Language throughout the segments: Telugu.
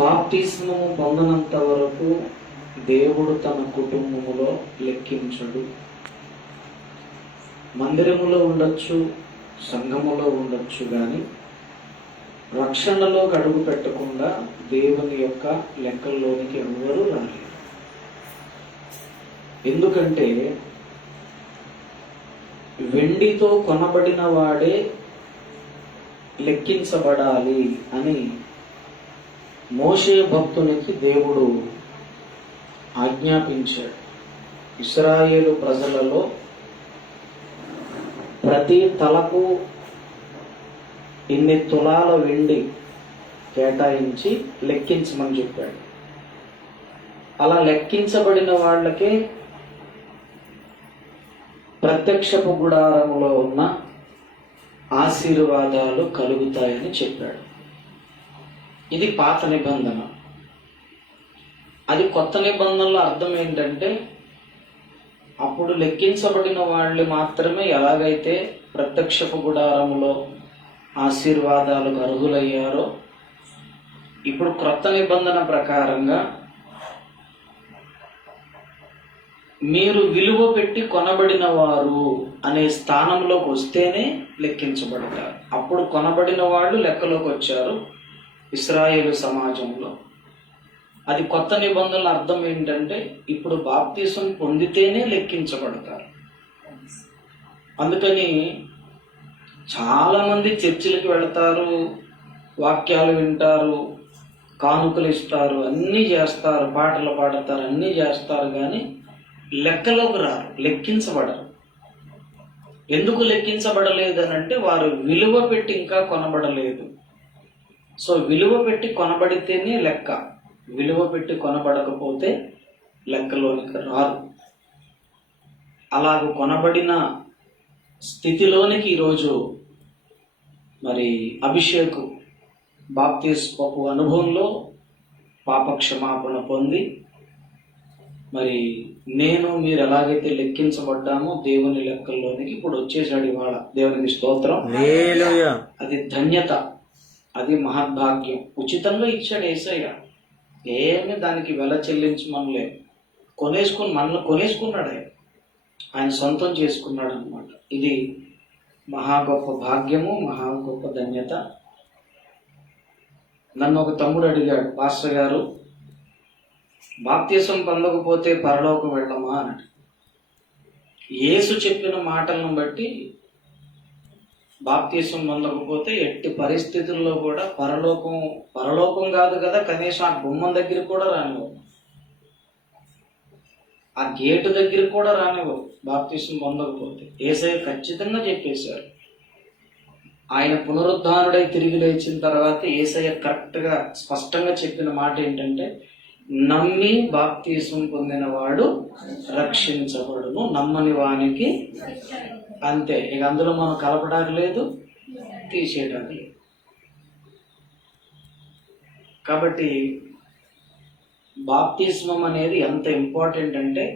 బాప్తిస్మము పొందనంత వరకు దేవుడు తన కుటుంబములో లెక్కించడు. మందిరములో ఉండొచ్చు, సంఘములో ఉండొచ్చు, కానీ రక్షణలో అడుగు పెట్టకుండా దేవుని యొక్క లెక్కల్లోనికి ఎవరు రాలేరు. ఎందుకంటే వెండితో కొనబడిన వాడే లెక్కించబడాలి అని మోషే భక్తునికి దేవుడు ఆజ్ఞాపించాడు. ఇశ్రాయేలు ప్రజలలో ప్రతి తలకు ఇన్ని తులాల వెండి కేటాయించి లెక్కించమని చెప్పాడు. అలా లెక్కించబడిన వాళ్ళకే ప్రత్యక్షపు గుడారములో ఉన్న ఆశీర్వాదాలు కలుగుతాయని చెప్పాడు. ఇది పాత నిబంధన. అది కొత్త నిబంధనలో అర్థం ఏంటంటే, అప్పుడు లెక్కించబడిన వాళ్ళు మాత్రమే ఎలాగైతే ప్రత్యక్షపు గుడారములో ఆశీర్వాదాలకు అర్హులయ్యారో, ఇప్పుడు క్రొత్త నిబంధన ప్రకారంగా మీరు విలువ పెట్టి కొనబడిన వారు అనే స్థానంలోకి వస్తేనే లెక్కించబడతారు. అప్పుడు కొనబడిన వాళ్ళు లెక్కలోకి వచ్చారు ఇశ్రాయేలు సమాజంలో. అది కొత్త నిబంధనల అర్థం ఏంటంటే, ఇప్పుడు బాప్తిసం పొందితేనే లెక్కించబడతారు. అందుకని చాలామంది చర్చిలకు వెళతారు, వాక్యాలు వింటారు, కానుకలు ఇస్తారు, అన్నీ చేస్తారు, పాటలు పాడతారు, అన్నీ చేస్తారు, కానీ లెక్కలోకి రారు, లెక్కించబడరు. ఎందుకు లెక్కించబడలేదు అని అంటే, వారు విలువ పెట్టి ఇంకా కొనబడలేదు. సో విలువ పెట్టి కొనబడితేనే లెక్క, విలువ పెట్టి కొనబడకపోతే లెక్కలోనికి రారు. అలాగ కొనబడిన స్థితిలోనికి ఈరోజు మరి అభిషేకు బాప్తిస్మపు అనుభవంలో పాపక్షమాపణ పొంది, మరి మీరు ఎలాగైతే లెక్కించబడ్డామో దేవుని లెక్కల్లోనికి ఇప్పుడు వచ్చేసాడు ఇవాళ. దేవునికి స్తోత్రం. అది ధన్యత, అది మహద్భాగ్యం. ఉచితంగా ఇచ్చాడు యేసయ్య. ఏమి దానికి వెల చెల్లించమనలేదు. మనల్ని కొనేసుకున్నాడు. ఆయన సొంతం చేసుకున్నాడు అనమాట. ఇది మహా గొప్ప భాగ్యము, మహా గొప్ప ధన్యత. నన్ను ఒక తమ్ముడు అడిగాడు, పాస్టర్ గారు, బాప్తిసం పొందకపోతే పరలోకం వెళ్ళమా అన్నాడు. యేసు చెప్పిన మాటలను బట్టి బాప్తిసం పొందకపోతే ఎట్టి పరిస్థితుల్లో కూడా పరలోకం కాదు కదా, కనీసం ఆ గుమ్మం దగ్గర కూడా రానివ్వవు, ఆ గేటు దగ్గర కూడా రానివ్వవు బాప్తిసం పొందకపోతే. యేసయ్య ఖచ్చితంగా చెప్పేశారు. ఆయన పునరుద్ధానుడై తిరిగి లేచిన తర్వాత యేసయ్య కరెక్ట్గా స్పష్టంగా చెప్పిన మాట ఏంటంటే, నమ్మి బాప్తిసం పొందిన వాడు రక్షించబడును, నమ్మని వానికి అంతే. ఇక అందులో మనం కలపడానికి లేదు, తీసేయడానికి లేదు. కాబట్టి బాప్తిస్మం అనేది ఎంత ఇంపార్టెంట్ అంటే,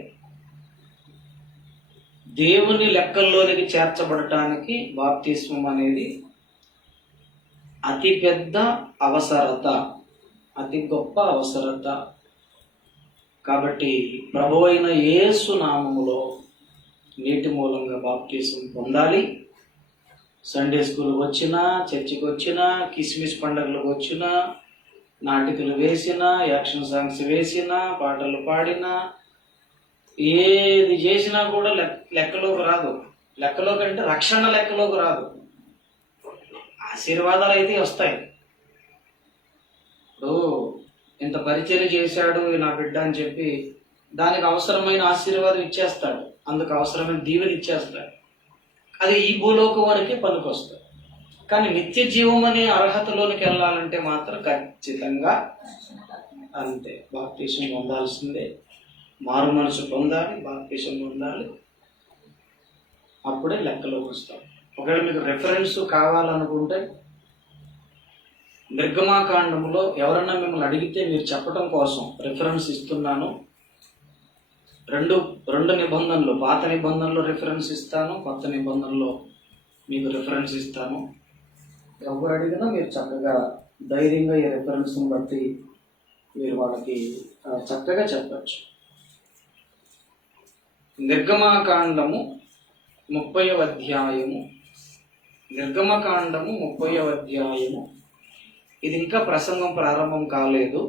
దేవుని లెక్కల్లోనికి చేర్చబడటానికి బాప్తిస్మం అనేది అతి పెద్ద అవసరత, అతి గొప్ప అవసరత. కాబట్టి ప్రభువైన అయిన యేసు నామములో నీటి మూలంగా బాప్తిసం పొందాలి. సండే స్కూల్కి వచ్చినా, చర్చికి వచ్చినా, కిస్మిస్ పండుగలకు వచ్చినా, నాటికలు వేసినా, యాక్షన్ సాంగ్స్ వేసినా, పాటలు పాడినా, ఏది చేసినా కూడా లెక్కలోకి రాదు. లెక్కలోకి అంటే రక్షణ లెక్కలోకి రాదు. ఆశీర్వాదాలు అయితే వస్తాయి. ఇప్పుడు ఇంత పరిచర్య చేశాడు నా బిడ్డ అని చెప్పి దానికి అవసరమైన ఆశీర్వాదం ఇచ్చేస్తాడు, అందుకు అవసరమైన దీవెన ఇచ్చేస్తాడు. అది ఈ భూలోకం వరకే పనికొస్తాయి. కానీ నిత్య జీవం అనే అర్హతలోనికి వెళ్ళాలంటే మాత్రం ఖచ్చితంగా అంతే, బాప్తిసం పొందాల్సిందే. మారు మనసు పొందాలి, బాప్తిసం పొందాలి, అప్పుడే లెక్కలోకి వస్తాం. ఒకవేళ మీకు రెఫరెన్స్ కావాలనుకుంటే నిర్గమాకాండంలో ఎవరన్నా మిమ్మల్ని అడిగితే మీరు చెప్పడం కోసం రెఫరెన్స్ ఇస్తున్నాను. రెండు నిబంధనలు, పాత నిబంధనలో రిఫరెన్స్ ఇస్తాను, కొత్త నిబంధనలో మీకు రిఫరెన్స్ ఇస్తాను. ఎవరు అడిగినా మీరు చక్కగా ధైర్యంగా ఈ రిఫరెన్స్ని బట్టి మీరు వాళ్ళకి చక్కగా చెప్పచ్చు. నిర్గమాకాండము 30వ అధ్యాయము, నిర్గమకాండము 30వ అధ్యాయము. ఇది ఇంకా ప్రసంగం ప్రారంభం కాలేదు.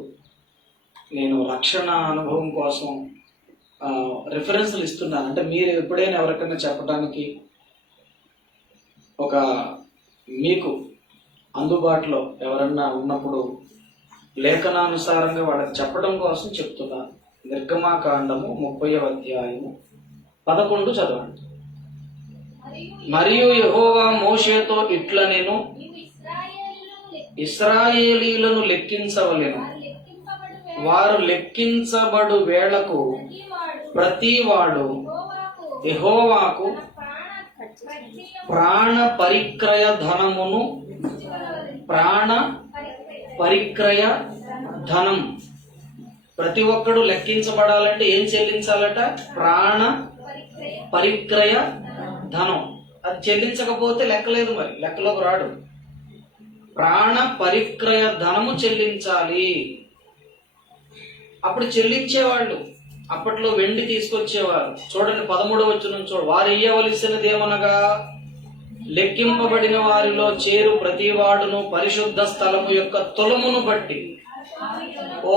నేను రక్షణ అనుభవం కోసం రిఫరెన్స్లు ఇస్తున్నాను. అంటే మీరు ఎప్పుడైనా ఎవరికైనా చెప్పడానికి ఒక మీకు అందుబాటులో ఎవరన్నా ఉన్నప్పుడు లేఖనానుసారంగా వాళ్ళకి చెప్పడం కోసం చెప్తున్నాను. నిర్గమాకాండము 30వ అధ్యాయము 11 చదవండి. మరియు యెహోవా మోషేతో ఇట్లా, నేను ఇశ్రాయేలీయులను లెక్కించవలెను. వారు లెక్కించబడు వేళకు ప్రతివాడు యెహోవాకు ప్రాణ పరిక్రయ ధనమును, ప్రాణ పరిక్రయ ధనం, ప్రతి ఒక్కడు లెక్కించబడాలంటే ఏం చెల్లించాలట? ప్రాణ పరిక్రయ ధనం. అది చెల్లించకపోతే లెక్కలేదు, మరి లెక్కలోకి రాడు. ప్రాణ పరిక్రయ ధనము చెల్లించాలి. అప్పుడు చెల్లించేవాళ్ళు అప్పట్లో వెండి తీసుకొచ్చేవారు. చూడండి 13వ వచనం చూడు. వారు ఇయ్యవలసినదేమనగా, లెక్కింపబడిన వారిలో చేరు ప్రతివాడును పరిశుద్ధ స్థలము యొక్క తులమును బట్టి ఓ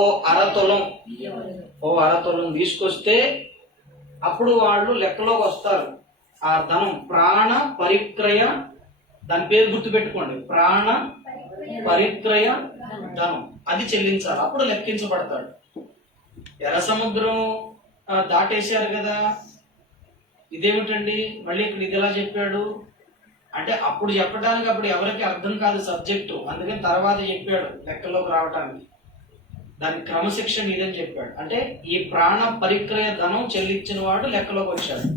అరతులం తీసుకొస్తే అప్పుడు వాళ్ళు లెక్కలోకి వస్తారు. ఆ ధనం ప్రాణ పరిక్రయ, దాని పేరు గుర్తుపెట్టుకోండి, ప్రాణ పరిక్రయ ధనం. అది చెల్లించాలి, అప్పుడు లెక్కించబడతాడు. ఎర్ర సముద్రం దాటేశారు కదా, ఇదేమిటండి మళ్ళీ ఇక్కడ ఇది ఎలా చెప్పాడు అంటే, అప్పుడు చెప్పడానికి అప్పుడు ఎవరికి అర్థం కాదు సబ్జెక్టు, అందుకని తర్వాత చెప్పాడు లెక్కలోకి రావటానికి. దాని క్రమశిక్షణ ఇదని చెప్పాడు. అంటే ఈ ప్రాణ పరిక్రయ ధనం చెల్లించిన వాడు లెక్కలోకి వచ్చాడు.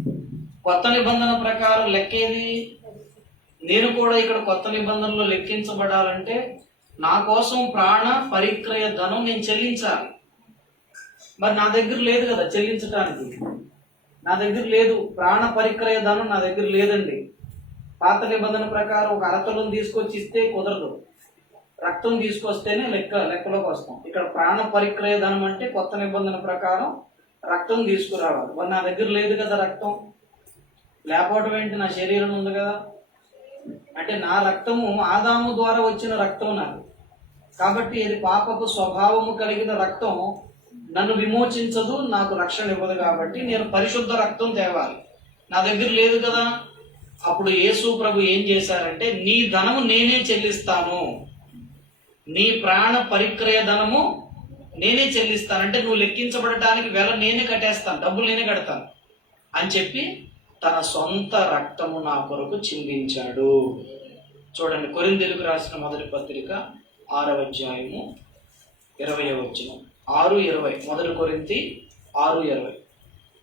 కొత్త నిబంధన ప్రకారం లెక్కేది. నేను కూడా ఇక్కడ కొత్త నిబంధనలో లెక్కించబడాలంటే నా కోసం ప్రాణ పరిక్రయ ధనం నేను చెల్లించాలి. మరి నా దగ్గర లేదు కదా చెల్లించడానికి, నా దగ్గర లేదు. ప్రాణ పరిక్రయ ధనం నా దగ్గర లేదండి. పాత నిబంధన ప్రకారం ఒక అరతులం తీసుకొచ్చి ఇస్తే కుదరదు, రక్తం తీసుకొస్తేనే లెక్కలోకి వస్తాం. ఇక్కడ ప్రాణ పరిక్రయ ధనం అంటే కొత్త నిబంధన ప్రకారం రక్తం తీసుకురావాలి. మరి నా దగ్గర లేదు కదా రక్తం, లేకపోవడం ఏంటి? నా శరీరం ఉంది కదా. అంటే నా రక్తము ఆదాము ద్వారా వచ్చిన రక్తం నాకు, కాబట్టి ఇది పాపపు స్వభావము కలిగిన రక్తం నన్ను విమోచించదు, నాకు రక్షణ ఇవ్వదు. కాబట్టి నేను పరిశుద్ధ రక్తం తేవాలి, నా దగ్గర లేదు కదా. అప్పుడు యేసు ప్రభు ఏం చేశారంటే, నీ ధనము నేనే చెల్లిస్తాను, నీ ప్రాణ పరిక్రయ ధనము నేనే చెల్లిస్తాను. అంటే నువ్వు లెక్కించబడటానికి వెల నేనే కట్టేస్తాను, డబ్బులు నేనే కడతాను అని చెప్పి తన సొంత రక్తము నా కొరకు చిందించాడు. చూడండి, కొరింథీయులకు రాసిన మొదటి పత్రిక 6వ అధ్యాయము 20వ వచనం. 6:20. 1 కొరింథీ 6:20.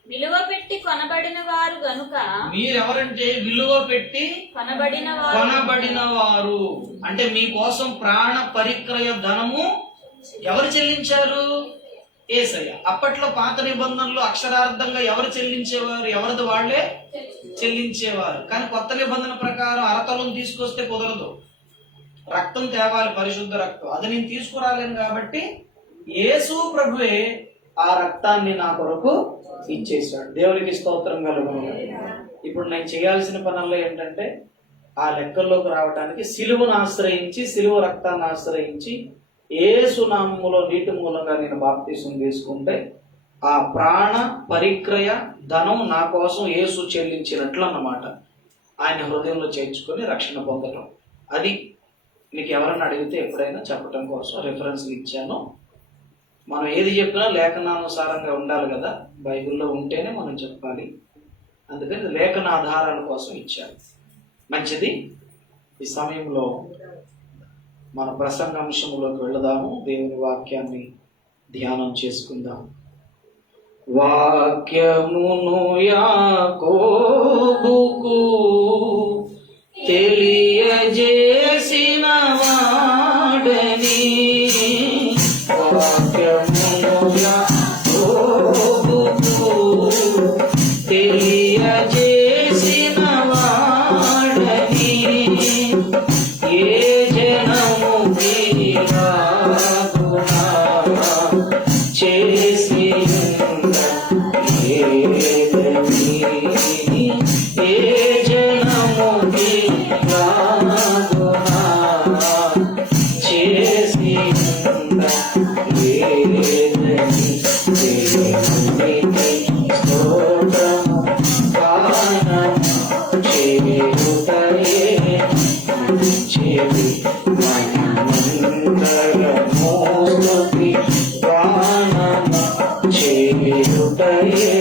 విలువ పెట్టి కొనబడిన వారు గనుక. మీరెవరంటే విలువ పెట్టి కొనబడిన వారు. అంటే మీకోసం ప్రాణ పరిక్రయ ధనము ఎవరు చెల్లించారు? యేసయ్య. అప్పట్లో పాత నిబంధనలు అక్షరార్థంగా ఎవరు చెల్లించేవారు? ఎవరిది వాళ్లే చెల్లించేవారు. కానీ కొత్త నిబంధన ప్రకారం అరతలం తీసుకొస్తే కుదరదు, రక్తం తేవాలి, పరిశుద్ధ రక్తం. అది నేను తీసుకురాలేను. కాబట్టి యేసు ప్రభువే ఆ రక్తాన్ని నా కొరకు ఇచ్చేశాడు. దేవునికి స్తోత్రం కలుగును. ఇప్పుడు నేను చేయాల్సిన పనుల్లో ఏంటంటే, ఆ లెక్కల్లోకి రావడానికి సిలువను ఆశ్రయించి, సిలువ రక్తాన్ని ఆశ్రయించి, యేసు నామములో నీటి మూలంగా నేను బాప్తిసం తీసుకుంటే ఆ ప్రాణ పరిక్రయ ధనం నా కోసం యేసు చెల్లించినట్లు అన్నమాట. ఆయన హృదయంలో చేర్చుకొని రక్షణ పొందడం. అది మీకు ఎవరన్నా అడిగితే ఎప్పుడైనా చెప్పడం కోసం రిఫరెన్స్లు ఇచ్చాను. మనం ఏది చెప్పినా లేఖనానుసారంగా ఉండాలి కదా, బైబిల్లో ఉంటేనే మనం చెప్పాలి. అందుకని లేఖన ఆధారాల కోసం ఇచ్చాను. మంచిది. ఈ సమయంలో మన ప్రసంగాంశంలోకి వెళదాము. దేవుని వాక్యాన్ని ధ్యానం చేసుకుందాం. వాక్యమును యాకోబుకు తెలియజేసిన వాడని, వాక్యమును యాకోబుకు తెలియజేసిన వాడని, ఏ జనము వీరాగునా స్తుతి గానము చేయుటయే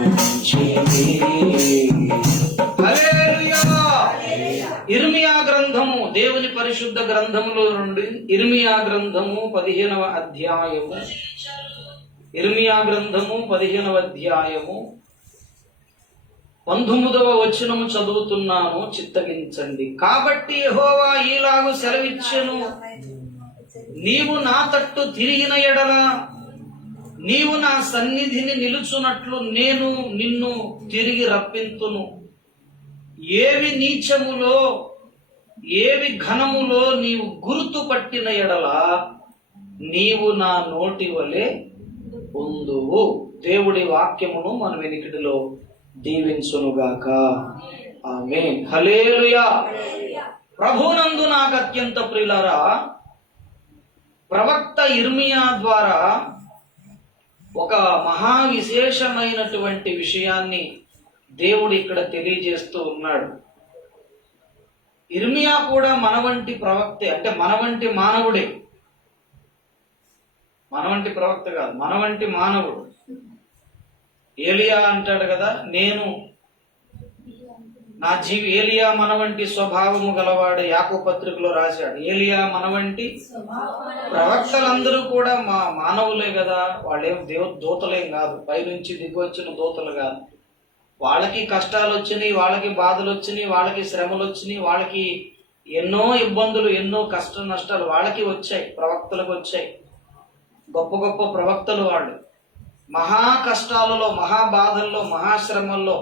మంచిది. హల్లెలూయా. ఇర్మియా గ్రంథము, దేవుని పరిశుద్ధ గ్రంథములో నుండి ఇర్మియా గ్రంథము 15వ అధ్యాయము, ఇర్మియా గ్రంథము 15వ అధ్యాయము 19వ వచనము చదువుతున్నాను, చిత్తగించండి. కాబట్టి యెహోవా ఈలాగు సెలవిచ్చెను, నీవు నా తట్టు తిరిగిన ఎడల నీవు నా సన్నిధిని నిలుచున్నట్లు నేను నిన్ను తిరిగి రప్పింతును. ఏవి నీచములో ఏవి ఘనములో నీవు గుర్తు పట్టిన ఎడల నీవు నా నోటి వలె పొందువు. దేవుడి వాక్యమును మన వెనికిడిలో దీవించునుగాక. ఆమేన్. హల్లెలూయా. ప్రభునందు నాకు అత్యంత ప్రియులారా, ప్రవక్త ఇర్మియా ద్వారా ఒక మహా విశేషమైనటువంటి విషయాన్ని దేవుడు ఇక్కడ తెలియజేస్తూ ఉన్నాడు. ఇర్మియా కూడా మన వంటి ప్రవక్తే, అంటే మన వంటి మానవుడే. మన వంటి ప్రవక్త కాదు, మన వంటి మానవుడు. ఏలియా అంటాడు కదా, నేను నా ఏలియా మన వంటి స్వభావము గలవాడు, యాకోబు పత్రికలో రాశాడు. ఏలియా మన వంటి ప్రవక్తలందరూ కూడా మానవులే కదా, వాళ్ళేం దూతలేం కాదు, పైనుంచి దిగొచ్చిన దూతలు కాదు. వాళ్ళకి కష్టాలు వచ్చినాయి, వాళ్ళకి బాధలు వచ్చినాయి, వాళ్ళకి శ్రమలు వచ్చినాయి, వాళ్ళకి ఎన్నో ఇబ్బందులు, ఎన్నో కష్ట నష్టాలు వాళ్ళకి వచ్చాయి, ప్రవక్తలకు వచ్చాయి. గొప్ప గొప్ప ప్రవక్తలు వాళ్ళు మహా కష్టాలలో, మహా బాధల్లో, మహాశ్రమల్లో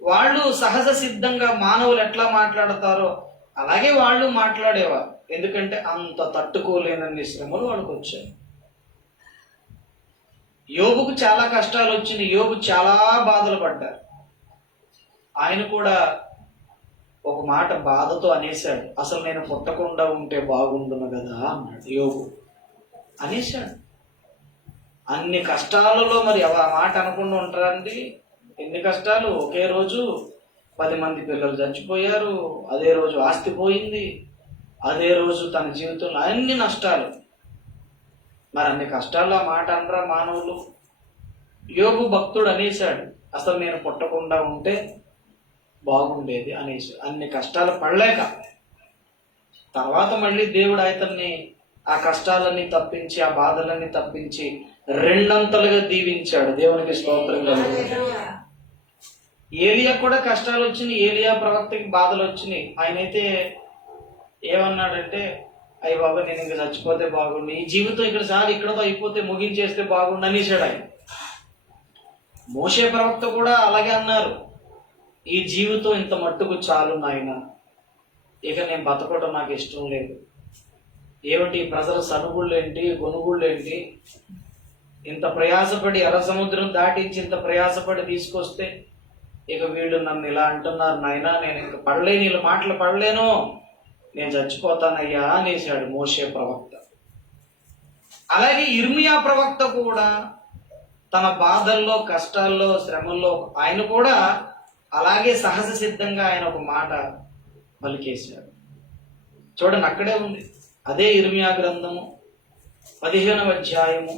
వాళ్ళు సహజ సిద్ధంగా మానవులు ఎట్లా మాట్లాడతారో అలాగే వాళ్ళు మాట్లాడేవారు. ఎందుకంటే అంత తట్టుకోలేనన్ని శ్రమలు వాళ్ళకు వచ్చాయి. యోబుకు చాలా కష్టాలు వచ్చినాయి, యోబు చాలా బాధలు పడ్డారు. ఆయన కూడా ఒక మాట బాధతో అనేశాడు, అసలు నేను పుట్టకుండా ఉంటే బాగుండును కదా అన్నాడు. యోబు అనేశాడు. అన్ని కష్టాలలో మరి ఆ మాట అనకుండా ఉంటారండి? ఎన్ని కష్టాలు! ఒకే రోజు 10 మంది పిల్లలు చచ్చిపోయారు, అదే రోజు ఆస్తి పోయింది, అదే రోజు తన జీవితంలో అన్ని నష్టాలు. మరి అన్ని కష్టాలు ఆ మాట అనరా మానవులు? యోబు భక్తుడు అనేశాడు, అసలు నేను పుట్టకుండా ఉంటే బాగుండేది అనేసాడు. అన్ని కష్టాలు పడలేక తర్వాత మళ్ళీ దేవుడు అతన్ని ఆ కష్టాలన్నీ తప్పించి, ఆ బాధలన్నీ తప్పించి రెండంతలుగా దీవించాడు. దేవునికి స్తోత్రం కలుగును. ఏలియా కూడా కష్టాలు వచ్చినాయి, ఏలియా ప్రవక్తకి బాధలు వచ్చినాయి. ఆయనైతే ఏమన్నాడంటే, అయ్య బాబా నేను ఇంకా చచ్చిపోతే బాగుండు, ఈ జీవితం ఇక్కడ చాలు, ఇక్కడతో అయిపోతే ముగించేస్తే బాగుండు అనేసాడు ఆయన. మోషే ప్రవక్త కూడా అలాగే అన్నారు, ఈ జీవితం ఇంత మట్టుకు చాలు నాయన, ఇక నేను బతకడం నాకు ఇష్టం లేదు. ఏమిటి ప్రజల సనుగుళ్ళేంటి, గొనుగుళ్ళేంటి, ఇంత ప్రయాసపడి ఎర్ర సముద్రం దాటించి ఇంత ప్రయాసపడి తీసుకొస్తే ఇక వీళ్ళు నన్ను ఇలా అంటున్నారు నాయనా, నేను ఇంక పడలేను, వీళ్ళ మాటలు పడలేను, నేను చచ్చిపోతానయ్యా అనేసాడు మోషే ప్రవక్త. అలాగే ఇర్మియా ప్రవక్త కూడా తన బాధల్లో, కష్టాల్లో, శ్రమల్లో ఆయన కూడా అలాగే సహజ సిద్ధంగా ఆయన ఒక మాట పలికేశాడు. చూడండి, అక్కడే ఉంది. అదే ఇర్మియా గ్రంథము 15వ అధ్యాయము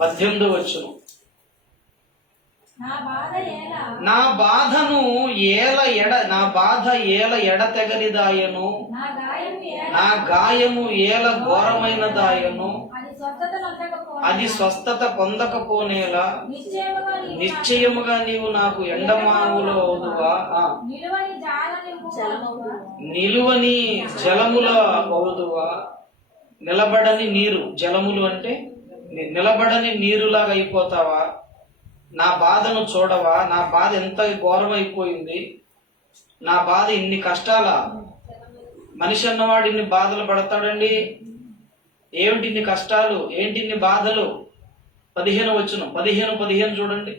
18వ వచనం. నా బాధను నా బాధ ఏల ఎడతెగనిదాయను, నా గాయము ఏల ఘోరమైనదాయను, అది స్వస్థత పొందకపోనేలా నిశ్చయముగా నీవు నాకు ఎండమావులో అవుదువా, నిలువని జలముల అవుదువా. నిలబడని నీరు, జలములు అంటే నిలబడని నీరులాగా అయిపోతావా? నా బాధను చూడవా? నా బాధ ఎంత ఘోరమైపోయింది, నా బాధ ఇన్ని కష్టాలా? మనిషి అన్నవాడు ఇన్ని బాధలు పడతాడండి? ఏమిటి ఇన్ని కష్టాలు, ఏంటి ఇన్ని బాధలు? 15వ వచనం, 15 చూడండి.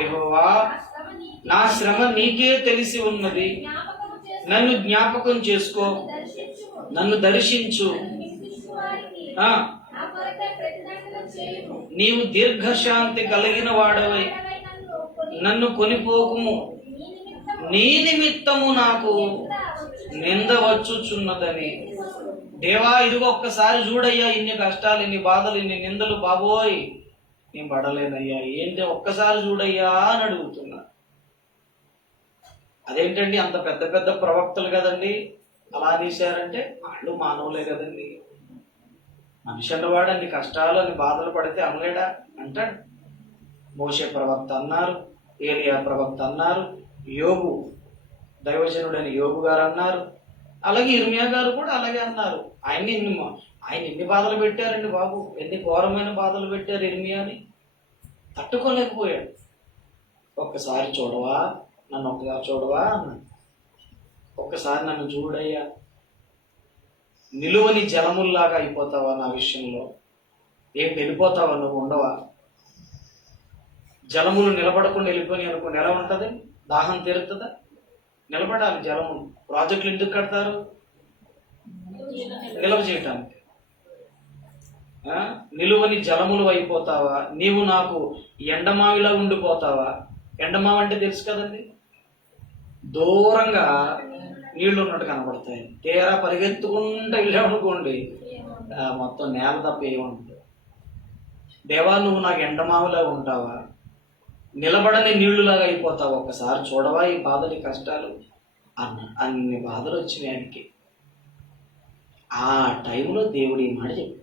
యెహోవా నా శ్రమ నీకే తెలిసి ఉన్నది, నన్ను జ్ఞాపకం చేసుకో, నన్ను దర్శించు, నీవు దీర్ఘశాంతి కలిగిన వాడవై నన్ను కొనిపోకుము, నీ నిమిత్తము నాకు నింద వచ్చుచున్నదని దేవా ఇదిగో ఒక్కసారి చూడయ్యా, ఇన్ని కష్టాలు, ఇన్ని బాధలు, ఇన్ని నిందలు, బాబోయ్ నేను పడలేనయ్యా, ఏంటి ఒక్కసారి చూడయ్యా అని అడుగుతున్నా. అదేంటండి అంత పెద్ద పెద్ద ప్రవక్తలు కదండి అలా అనేశారంటే, వాళ్ళు మానవులే కదండి. మనిషి అన్నవాడు అన్ని కష్టాలు అన్ని బాధలు పడితే అనలేడా అంటాడు. మోషే ప్రవక్త అన్నారు, ఏలియా ప్రవక్త అన్నారు, యోబు దైవజనుడైన యోబు గారు అన్నారు, అలాగే ఇర్మియా గారు కూడా అలాగే అన్నారు. ఆయన ఎన్ని బాధలు పెట్టారండి బాబు, ఎన్ని ఘోరమైన బాధలు పెట్టారు ఇర్మియాని, తట్టుకోలేకపోయాడు. ఒక్కసారి చూడవా, నన్ను ఒక్కసారి చూడవా అన్నాడు. ఒక్కసారి నన్ను చూడయ్యా, నిలువని జలముల్లాగా అయిపోతావా నా విషయంలో, ఏంటి వెళ్ళిపోతావా, నువ్వు ఉండవా? జలములు నిలబడకుండా వెళ్ళిపోయి అనుకోండి ఎలా ఉంటుంది? దాహం తీరుతుందా? నిలబడాలి జలములు. ప్రాజెక్టులు ఎందుకు కడతారు? నిలవ చేయటానికి. నిలువని జలములు అయిపోతావా, నీవు నాకు ఎండమావిలా ఉండిపోతావా? ఎండమావి అంటే తెలుసు కదండి, దూరంగా నీళ్లు ఉన్నట్టు కనబడతాయి. తీరా పరిగెత్తుకుంటూ వెళ్ళామనుకోండి మొత్తం నేల తప్ప ఏముంటుంది. దేవా నువ్వు నాకు ఎండమావిలా ఉంటావా, నిలబడని నీళ్లులాగా అయిపోతావా, ఒక్కసారి చూడవా ఈ బాధలు, కష్టాలు అన్ని బాధలు వచ్చినాయి ఆయనకి. ఆ టైంలో దేవుడు ఈ మాట చెప్పాడు.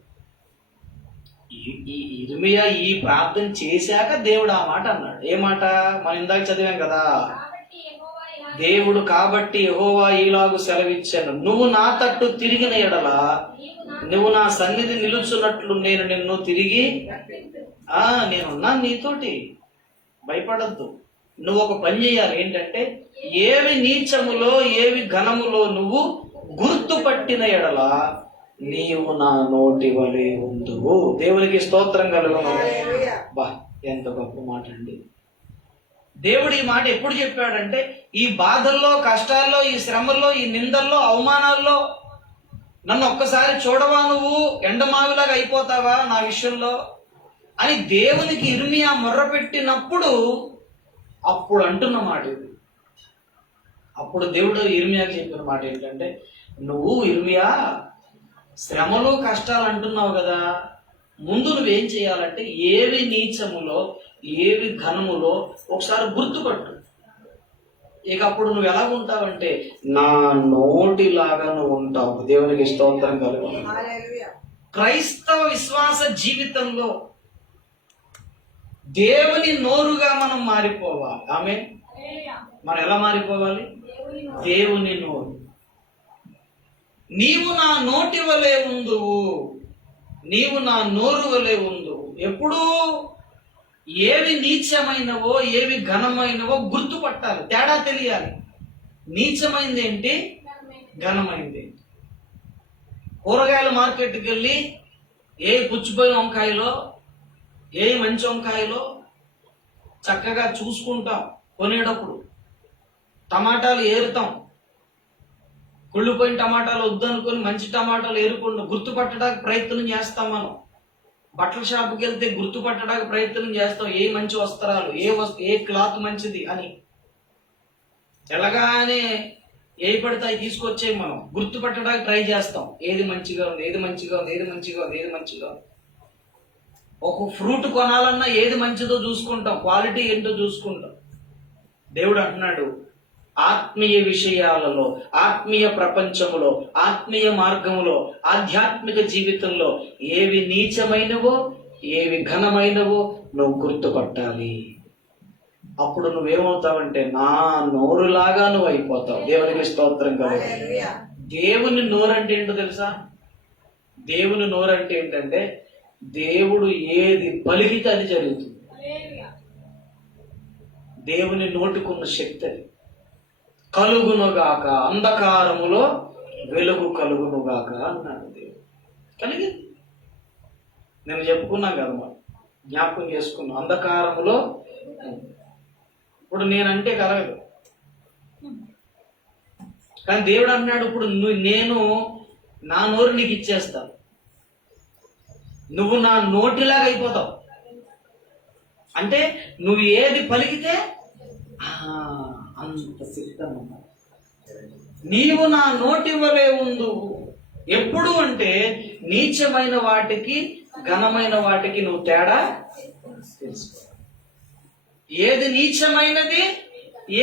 ఈ ఇర్మియా ఈ ప్రార్థన చేశాక దేవుడు ఆ మాట అన్నాడు. ఏ మాట? మనం ఇందాక చదివాం కదా, దేవుడు కాబట్టి యెహోవా ఈలాగు సెలవిచ్చాను, నువ్వు నా తట్టు తిరిగిన ఎడల నువ్వు నా సన్నిధి నిలుచున్నట్లు నేను నిన్ను తిరిగి నేనున్నా నీతోటి, భయపడద్దు. నువ్వు ఒక పని చేయాలి, ఏంటంటే ఏవి నీచములో ఏవి ఘనములో నువ్వు గుర్తుపట్టిన ఎడల నీవు నా నోటి వలె ఉందువు. దేవునికి స్తోత్రం కలుగును. బా ఎంత గొప్ప మాట అండి. దేవుడు ఈ మాట ఎప్పుడు చెప్పాడంటే, ఈ బాధల్లో, కష్టాల్లో, ఈ శ్రమల్లో, ఈ నిందల్లో, అవమానాల్లో నన్ను ఒక్కసారి చూడవా, నువ్వు ఎండమావిలాగా అయిపోతావా నా విషయంలో అని దేవునికి ఇర్మియా మొర్రపెట్టినప్పుడు అప్పుడు అంటున్న మాట ఇది. అప్పుడు దేవుడు ఇర్మియాకి చెప్పిన మాట ఏంటంటే, నువ్వు ఇర్మియా శ్రమలు కష్టాలు అంటున్నావు కదా, ముందు నువ్వేం చేయాలంటే ఏవి నీచములో ఏవి ఘనములో ఒకసారి గుర్తుపట్టు. ఇక అప్పుడు నువ్వు ఎలా ఉంటావంటే నా నోటిలాగా నువ్వు ఉంటావు. దేవునికి స్తోత్రం కలుగును. క్రైస్తవ విశ్వాస జీవితంలో దేవుని నోరుగా మనం మారిపోవాలి. ఆమేన్. మనం ఎలా మారిపోవాలి? దేవుని నోరు. నీవు నా నోటి వలె ఉందువు, నీవు నా నోరు వలె ఉందువు. ఎప్పుడు ఏవి నీచమైనవో ఏవి ఘనమైనవో గుర్తుపట్టాలి, తేడా తెలియాలి. నీచమైంది ఏంటి, ఘనమైంది ఏంటి. కూరగాయల మార్కెట్కి వెళ్ళి ఏ పుచ్చిపోయిన వంకాయలో ఏ మంచి వంకాయలో చక్కగా చూసుకుంటాం. కొనేటప్పుడు టమాటాలు ఏరుతాం, కుళ్ళిపోయిన టమాటాలు వద్దనుకొని మంచి టమాటాలు ఏరుకుండా గుర్తుపట్టడానికి ప్రయత్నం చేస్తాం. మనం బట్టల షాప్కి వెళ్తే గుర్తుపట్టడానికి ప్రయత్నం చేస్తాం, ఏ మంచి వస్త్రాలు, ఏ క్లాత్ మంచిది అని. ఎలాగానే ఏ పడితే తీసుకొచ్చే మనం గుర్తుపట్టడానికి ట్రై చేస్తాం, ఏది మంచిగా ఉంది, ఏది మంచిగా ఉంది, ఏది మంచిగా ఉంది, ఏది మంచిగా ఉంది. ఒక ఫ్రూట్ కొనాలన్నా ఏది మంచిదో చూసుకుంటాం, క్వాలిటీ ఏంటో చూసుకుంటాం. దేవుడు అంటున్నాడు, ఆత్మీయ విషయాలలో, ఆత్మీయ ప్రపంచములో, ఆత్మీయ మార్గములో, ఆధ్యాత్మిక జీవితంలో ఏవి నీచమైనవో ఏవి ఘనమైనవో నువ్వు గుర్తుపట్టాలి. అప్పుడు నువ్వేమవుతావంటే నా నోరులాగా నువ్వు అయిపోతావు. దేవునికి స్తోత్రం కాదు. దేవుని నోరు అంటే ఏంటో తెలుసా? దేవుని నోరు అంటే ఏంటంటే దేవుడు ఏది పలికితే అది జరుగుతుంది. దేవుని నోటికున్న శక్తి అది. కలుగునుగాక, అంధకారములో వెలుగు కలుగునుగాక అన్నాడు దేవుడు. కలిగింది. నేను చెప్పుకున్నాను కదా, మనం జ్ఞాపకం చేసుకున్నాం. అంధకారములో ఇప్పుడు నేనంటే కలగదు, కానీ దేవుడు అన్నాడు ఇప్పుడు నేను నా నోరు నీకు ఇచ్చేస్తాను, నువ్వు నా నోటిలాగా అయిపోతావు. అంటే నువ్వు ఏది పలికితే అంత సిద్ధం. నీవు నా నోటి వలె ఉండు, ఎప్పుడు అంటే నీచమైన వాటికి ఘనమైన వాటికి నువ్వు తేడా తెలుసుకో. ఏది నీచమైనది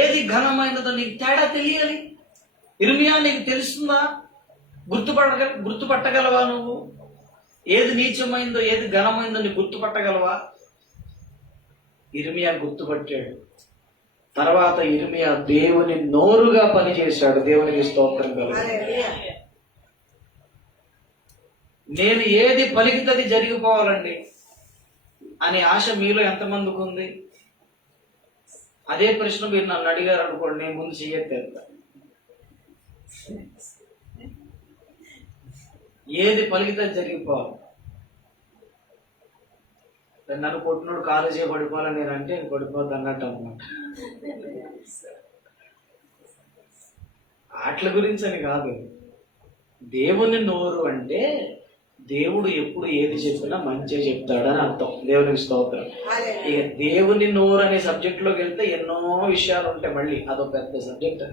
ఏది ఘనమైనదో నీకు తేడా తెలియాలి. ఇర్మియా నీకు తెలుస్తుందా? గుర్తుపట్టగలవా? నువ్వు ఏది నీచమైందో ఏది ఘనమైందో నీకు గుర్తుపట్టగలవా? ఇర్మియా గుర్తుపట్టాడు. తర్వాత ఇర్మియా దేవుని నోరుగా పనిచేశాడు. దేవునికి స్తోత్రం కలుగును. నేను ఏది పలికితది జరిగిపోవాలండి అనే ఆశ మీలో ఎంతమందికి ఉంది? అదే ప్రశ్న మీరు నన్ను అడిగారు అనుకోండి, నేను ముందు చెయ్యెత్తా. ఏది పలికితది జరిగిపోవాలి. నన్ను కొట్టినోడు కాలేజీ పడిపోవాలని నేను అంటే పడిపోద్ది అన్నట్టు అనమాట. వాటి గురించి అని కాదు. దేవుని నోరు అంటే దేవుడు ఎప్పుడు ఏది చెప్పినా మంచిగా చెప్తాడని అర్థం. దేవునికి స్తోత్రం. ఇక దేవుని నోరు అనే సబ్జెక్ట్ లోకి వెళ్తే ఎన్నో విషయాలు ఉంటాయి. మళ్ళీ అదొక పెద్ద సబ్జెక్ట్.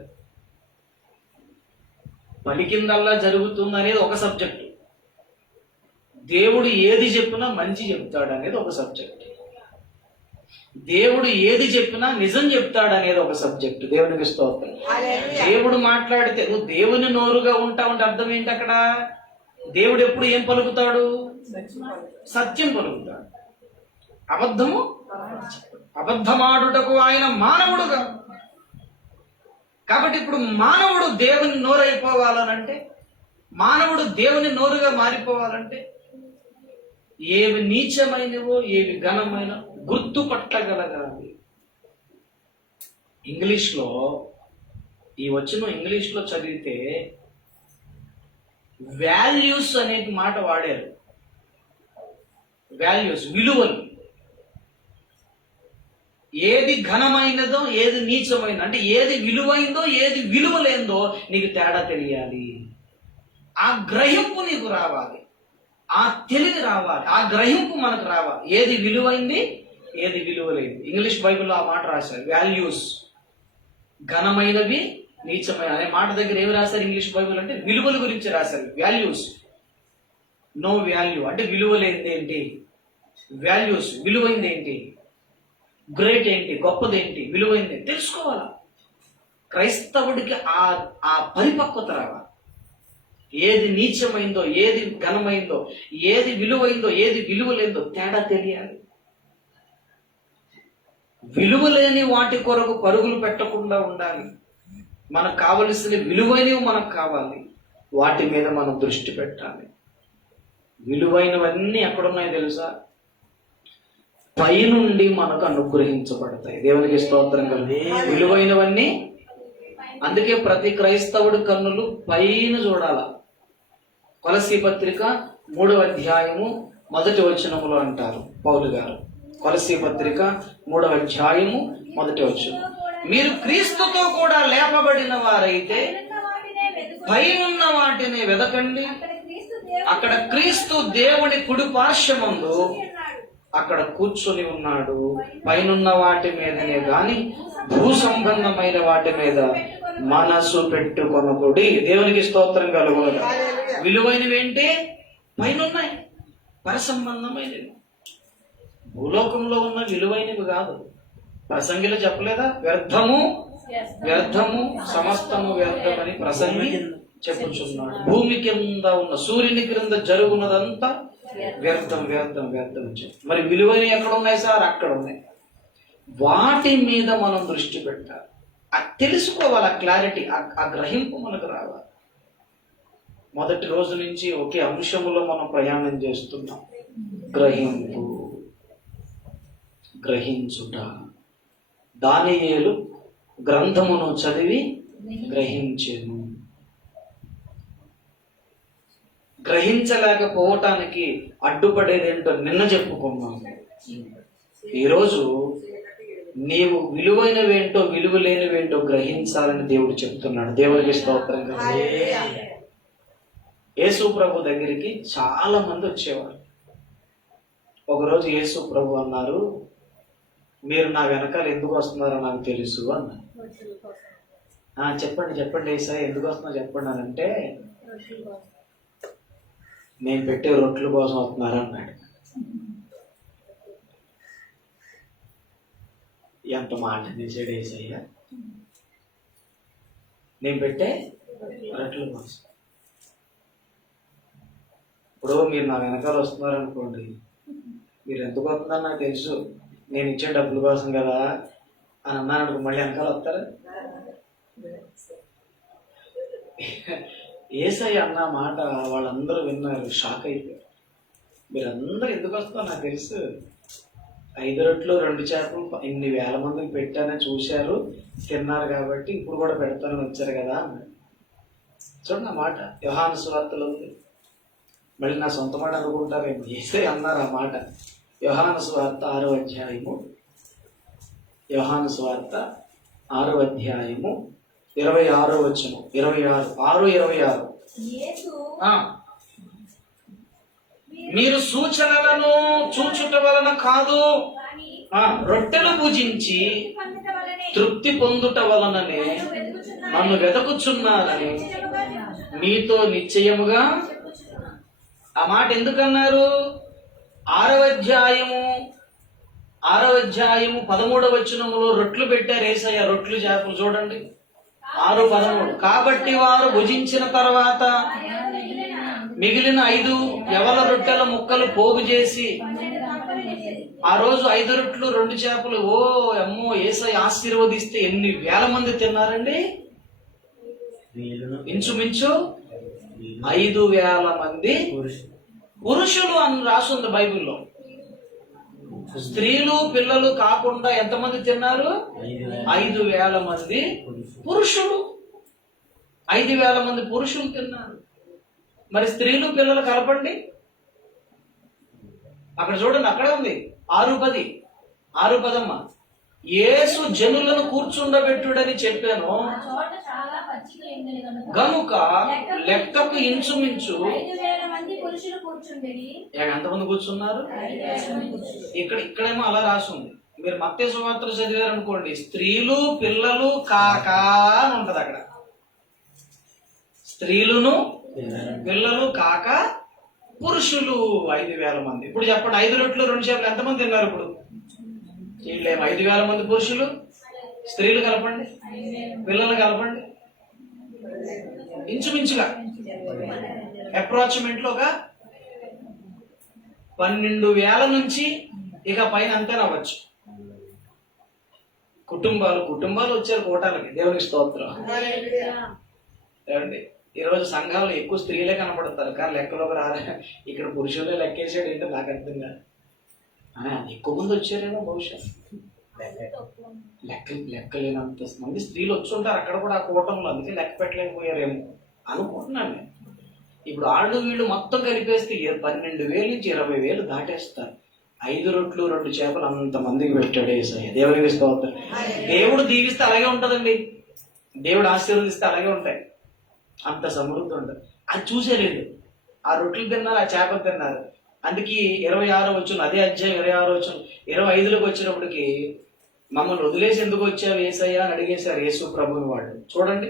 పలికిందల్లా జరుగుతుంది అనేది ఒక సబ్జెక్టు. దేవుడు ఏది చెప్పినా మంచి చెప్తాడు అనేది ఒక సబ్జెక్ట్. దేవుడు ఏది చెప్పినా నిజం చెప్తాడు అనేది ఒక సబ్జెక్టు. దేవునికి స్తోత్రం. దేవుడు మాట్లాడితే నువ్వు దేవుని నోరుగా ఉంటావంటే అర్థం ఏంటి? అక్కడ దేవుడు ఎప్పుడు ఏం పలుకుతాడు? సత్యం పలుకుతాడు. అబద్ధమాడుటకు ఆయన మానవుడుగా. కాబట్టి ఇప్పుడు మానవుడు దేవుని నోరు అయిపోవాలనంటే, మానవుడు దేవుని నోరుగా మారిపోవాలంటే ఏవి నీచమైనవో ఏవి ఘనమైన గుర్తుపట్టగలగాలి. ఇంగ్లీష్లో ఈ వచనం ఇంగ్లీష్లో చదివితే వాల్యూస్ అనే మాట వాడారు. వాల్యూస్, విలువలు. ఏది ఘనమైనదో ఏది నీచమైనదో, అంటే ఏది విలువైందో ఏది విలువలేందో నీకు తేడా తెలియాలి. ఆ గ్రహింపు నీకు రావాలి, ఆ తెలివి రావాలి, ఆ గ్రహింపు మనకు రావాలి. ఏది విలువైంది ఏది విలువలేదు. ఇంగ్లీష్ బైబిల్లో ఆ మాట రాశారు, వాల్యూస్. ఘనమైనవి నీచమైన అనే మాట దగ్గర ఏమి రాశారు ఇంగ్లీష్ బైబిల్ అంటే విలువల గురించి రాశారు. వాల్యూస్, నో వాల్యూ అంటే విలువలేనిది ఏంటి, వాల్యూస్ విలువైంది ఏంటి, గ్రేట్ ఏంటి, గొప్పదేంటి, విలువైంది తెలుసుకోవాలా. క్రైస్తవుడికి ఆ పరిపక్వత రావాలి. ఏది నీచమైందో ఏది ఘనమైందో ఏది విలువైందో ఏది విలువలేందో తేడా తెలియాలి. విలువలేని వాటి కొరకు పరుగులు పెట్టకుండా ఉండాలి. మనకు కావలసిన విలువైనవి మనకు కావాలి, వాటి మీద మనం దృష్టి పెట్టాలి. విలువైనవన్నీ ఎక్కడున్నాయో తెలుసా? పైనుండి మనకు అనుగ్రహించబడతాయి. దేవునికి స్తోత్రం కలుగు. విలువైనవన్నీ. అందుకే ప్రతి క్రైస్తవుడి కన్నులు పైన చూడాల. కొలసీ పత్రిక 3వ అధ్యాయము 1వ వచనములో అంటారు పౌలు గారు. కొలసీ పత్రిక 3వ అధ్యాయము 1వ వచనం, మీరు క్రీస్తుతో కూడా లేపబడిన వారైతే పైనున్న వాటిని వెదకండి, అక్కడ క్రీస్తు దేవుని కుడి పార్శ్వమందు అక్కడ కూర్చొని ఉన్నాడు. పైనున్న వాటి మీదనే గాని భూ సంబంధమైన వాటి మీద మనసు పెట్టుకొనకుడి. దేవునికి స్తోత్రం కలుగును. విలువైనవి ఏంటి? పైనున్నాయి, పరసంబంధమైనవి. భూలోకంలో ఉన్న విలువైనవి కాదు. ప్రసంగిలో చెప్పలేదా? వ్యర్థము వ్యర్థము సమస్తము వ్యర్థమని ప్రసంగి చెప్పుచున్నాడు. భూమి కింద ఉన్న సూర్యుని క్రింద జరుగున్నదంతా వ్యర్థం వ్యర్థం వ్యర్థం. మరి విలువైన ఎక్కడ ఉన్నాయి సార్? అక్కడ ఉన్నాయి. వాటి మీద మనం దృష్టి పెట్టాలి. అది తెలుసుకోవాలి, ఆ క్లారిటీ, ఆ గ్రహింపు మనకు రావాలి. మొదటి రోజు నుంచి ఒకే అంశంలో మనం ప్రయాణం చేస్తున్నాం. గ్రహింపు, గ్రహించుట. దానియేలు గ్రంథమును చదివి గ్రహించెను. గ్రహించలేకపోవటానికి అడ్డుపడేదేంటో నిన్న చెప్పుకున్నాం. ఈరోజు నీవు విలువైనవేంటో విలువలేనివేంటో గ్రహించాలని దేవుడు చెప్తున్నాడు. దేవునికి స్తోత్రం. యేసు ప్రభు దగ్గరికి చాలా మంది వచ్చేవారు. ఒకరోజు యేసు ప్రభు అన్నారు, మీరు నా వెనకాల ఎందుకు వస్తున్నారో నాకు తెలుసు అన్నారు. చెప్పండి చెప్పండి యేసయ్య ఎందుకు వస్తున్నా చెప్పండి అని అంటే, నేను పెట్టే రొట్టెల కోసం వస్తున్నారు అన్నాడు. ఎంత మాట నిలిచాడు యేసయ్య. నేను పెట్టే రొట్టెల కోసం. ఇప్పుడు మీరు నా వెనకాల వస్తున్నారు అనుకోండి, మీరు ఎందుకు వస్తున్నారో నాకు తెలుసు, నేను ఇచ్చే డబ్బుల కోసం కదా అని అన్నాను అనుకో, మళ్ళీ వెనకాల వస్తారా? యేసయ్య అన్న మాట వాళ్ళందరూ విన్నారు, షాక్ అయిపోయారు. మీరందరూ ఎందుకు వస్తున్నారు నాకు తెలుసు, 5 రొట్టెలు 2 చేపలు ఇన్ని వేల మందికి పెట్టానని చూశారు, తిన్నారు, కాబట్టి ఇప్పుడు కూడా పెడతానని వచ్చారు కదా అన్నాడు. చూడండి ఆ మాట యోహాను సువార్తలో ఉంది. మళ్ళీ నా సొంత మాట అనుకుంటారేమో, యేసయ్య అన్నారు ఆ మాట. యోహాను సువార్త 6వ అధ్యాయము, యోహాను సువార్త 6వ అధ్యాయము 26వ వచనం, 6:26. మీరు సూచనలను చూచుట వలన కాదు, రొట్టెలు భుజించి తృప్తి పొందుట వలననే నన్ను వెతుకుచున్నారని మీతో నిశ్చయముగా. ఆ మాట ఎందుకన్నారు? 6వ అధ్యాయము 13వ వచనములో రొట్టెలు పెట్టారు యేసయ్య, రొట్టెలు చేపలు. చూడండి 6:13. కాబట్టి వారు భుజించిన తర్వాత మిగిలిన 5 యవల రొట్టెల ముక్కలు పోగు చేసి, ఆ రోజు 5 రొట్టెలు 2 చేపలు, ఓ అమ్మో యేసయ్య ఆశీర్వదిస్తే ఎన్ని వేల మంది తిన్నారండి? ఇంచుమించు 5,000 మంది పురుషులు అని రాసుంది బైబిల్లో. స్త్రీలు పిల్లలు కాకుండా ఎంతమంది తిన్నారు? 5,000 మంది పురుషులు. 5,000 మంది పురుషులు తిన్నారు. మరి స్త్రీలు పిల్లలు కలపండి. అక్కడ చూడండి, అక్కడే ఉంది 6:10. యేసు జనులను కూర్చుండబెట్టుడని చెప్పాను గనుక లెక్కకు ఇంచుమించు ఎంతమంది కూర్చున్నారు? ఇక్కడేమో అలా రాసింది. మీరు మత్తయి సువార్తలు చదివారనుకోండి, స్త్రీలు పిల్లలు కాక అని ఉంటది అక్కడ. స్త్రీలును పిల్లలు కాక పురుషులు 5,000 మంది. ఇప్పుడు చెప్పండి, 5 రొట్టెలు 2 చేపలు ఎంతమంది తిన్నారు? ఇప్పుడు వీళ్ళేమో 5,000 మంది పురుషులు, స్త్రీలు కలపండి, పిల్లలు కలపండి, ఇంచుమించుగా అప్రాక్సిమేట్ లో ఒక 12,000 నుంచి ఇక పైన అంతే అవ్వచ్చు. కుటుంబాలు వచ్చారు కూటాలకి. దేవునికి స్తోత్రం. ఏమండి, ఈరోజు సంఘాలు ఎక్కువ స్త్రీలే కనపడతారు, కానీ లెక్కలోకి రాలే. ఇక్కడ పురుషులే లెక్కేసాడు ఏంటో నాకు అర్థం కాదు. ఎక్కువ మంది వచ్చారేమో బహుశా, లెక్కలేనంత మంది స్త్రీలు వచ్చి ఉంటారు అక్కడ కూడా ఆ కూటంలో, అందుకే లెక్క పెట్టలేకపోయారేమో అనుకుంటున్నాను నేను. ఇప్పుడు ఆళ్ళు వీళ్ళు మొత్తం కలిపేస్తే 12,000 నుంచి 20,000 దాటేస్తారు. 5 రొట్టెలు 2 చేపలు అంత మందికి పెట్టాడు యేసయ్య. దేవునికి స్తోత్రం. దేవుడు దీవిస్తే అలాగే ఉంటదండి, దేవుడు ఆశీర్వదిస్తే అలాగే ఉంటాయి. అంత సమృద్ధి ఉంటుంది. అది చూసేలేదు. ఆ రొట్టెలు తిన్నారు, ఆ చేపలు తిన్నారు. అందుకే 26 వచనం, అదే అధ్యాయం 26 వచనం, 25లోకి వచ్చినప్పటికి మమ్మల్ని వదిలేసి ఎందుకు వచ్చావు యేసయ్య అని అడిగేశారు యేసు ప్రభుని వాళ్ళు. చూడండి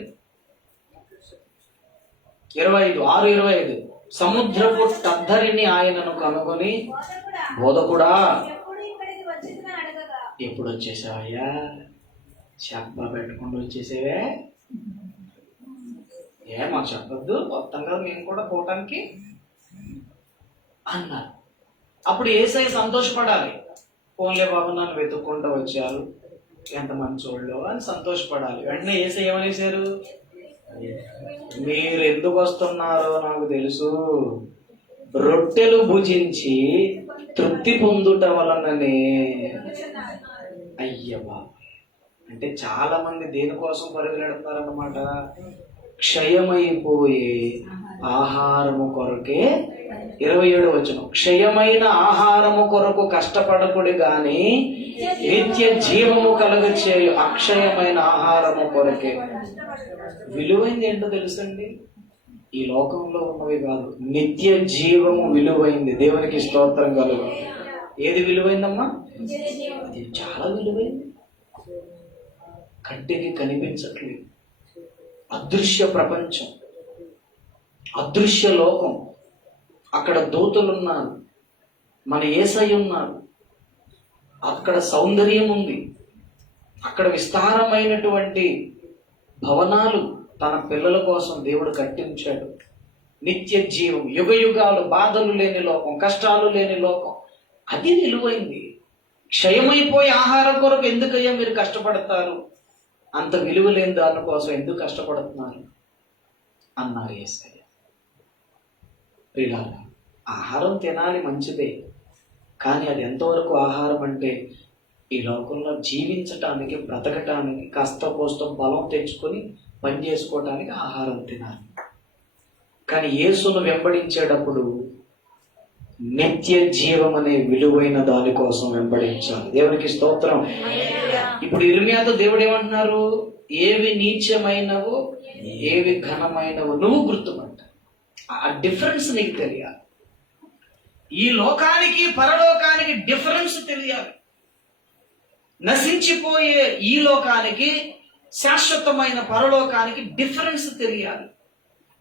6:25. సముద్రపు టద్దరిని ఆయనను కనుగొని, బోధకుడా ఎప్పుడు వచ్చేసావయ్యా? చెప్ప పెట్టుకుంటూ వచ్చేసేవే, మాకు చెప్పద్దు, మొత్తం కదా మేము కూడా పోవటానికి అన్నారు. అప్పుడు యేసయ్య సంతోషపడాలి. పోన్లే బాబు నన్ను వెతుక్కుంటూ వచ్చారు, ఎంత మంచోళ్ళు అని సంతోషపడాలి. వెంటనే యేసయ్య ఏమనేశారు? మీరు ఎందుకు వస్తున్నారో నాకు తెలుసు, రొట్టెలు భుజించి తృప్తి పొందుట వలననే. అయ్య బాబు, అంటే చాలా మంది దేనికోసం పరుగులెడతారన్నమాట? క్షయమైపోయే ఆహారము కొరకే. 27 వచనం, క్షయమైన ఆహారము కొరకు కష్టపడకుడి గాని నిత్య జీవము కలుగచేయు అక్షయమైన ఆహారము కొరకే. విలువైంది ఏంటో తెలుసండి? ఈ లోకంలో ఉన్నవి కాదు, నిత్య జీవము విలువైంది. దేవునికి స్తోత్రం కలుగు. ఏది విలువైందమ్మా? అది చాలా విలువైంది. కంటికి కనిపించట్లేదు. అదృశ్య ప్రపంచం, అదృశ్య లోకం, అక్కడ దూతలున్నారు, మన యేసయ్య ఉన్నారు, అక్కడ సౌందర్యం ఉంది, అక్కడ విస్తారమైనటువంటి భవనాలు తన పిల్లల కోసం దేవుడు కట్టించాడు. నిత్య జీవం, యుగ యుగాలు, బాధలు లేని లోకం, కష్టాలు లేని లోకం, అది విలువైంది. క్షయమైపోయి ఆహారం కొరకు ఎందుకయ్యా మీరు కష్టపడతారు, అంత విలువ లేని దాని కోసం ఎందుకు కష్టపడుతున్నారు అన్నారు యేసయ్య. ప్రియులారా, ఆహారం తినాలి, మంచిదే, కానీ అది ఎంతవరకు ఆహారం అంటే ఈ లోకంలో జీవించటానికి, బ్రతకటానికి, కాస్త కోస్త బలం తెచ్చుకొని పని చేసుకోవటానికి ఆహారం తినాలి. కానీ యేసును వెంబడించేటప్పుడు నిత్య జీవం అనే విలువైన దాని కోసం వెంబడించాలి. దేవునికి స్తోత్రం. ఇప్పుడు ఇర్మియాతో దేవుడు ఏమంటున్నారు? ఏవి నీచమైనవో ఏవి ఘనమైనవో నువ్వు గుర్తుపట్ట. ఆ డిఫరెన్స్ నీకు తెలియాలి. ఈ లోకానికి పరలోకానికి డిఫరెన్స్ తెలియాలి. నశించిపోయే ఈ లోకానికి, శాశ్వతమైన పరలోకానికి డిఫరెన్స్ తెలియాలి.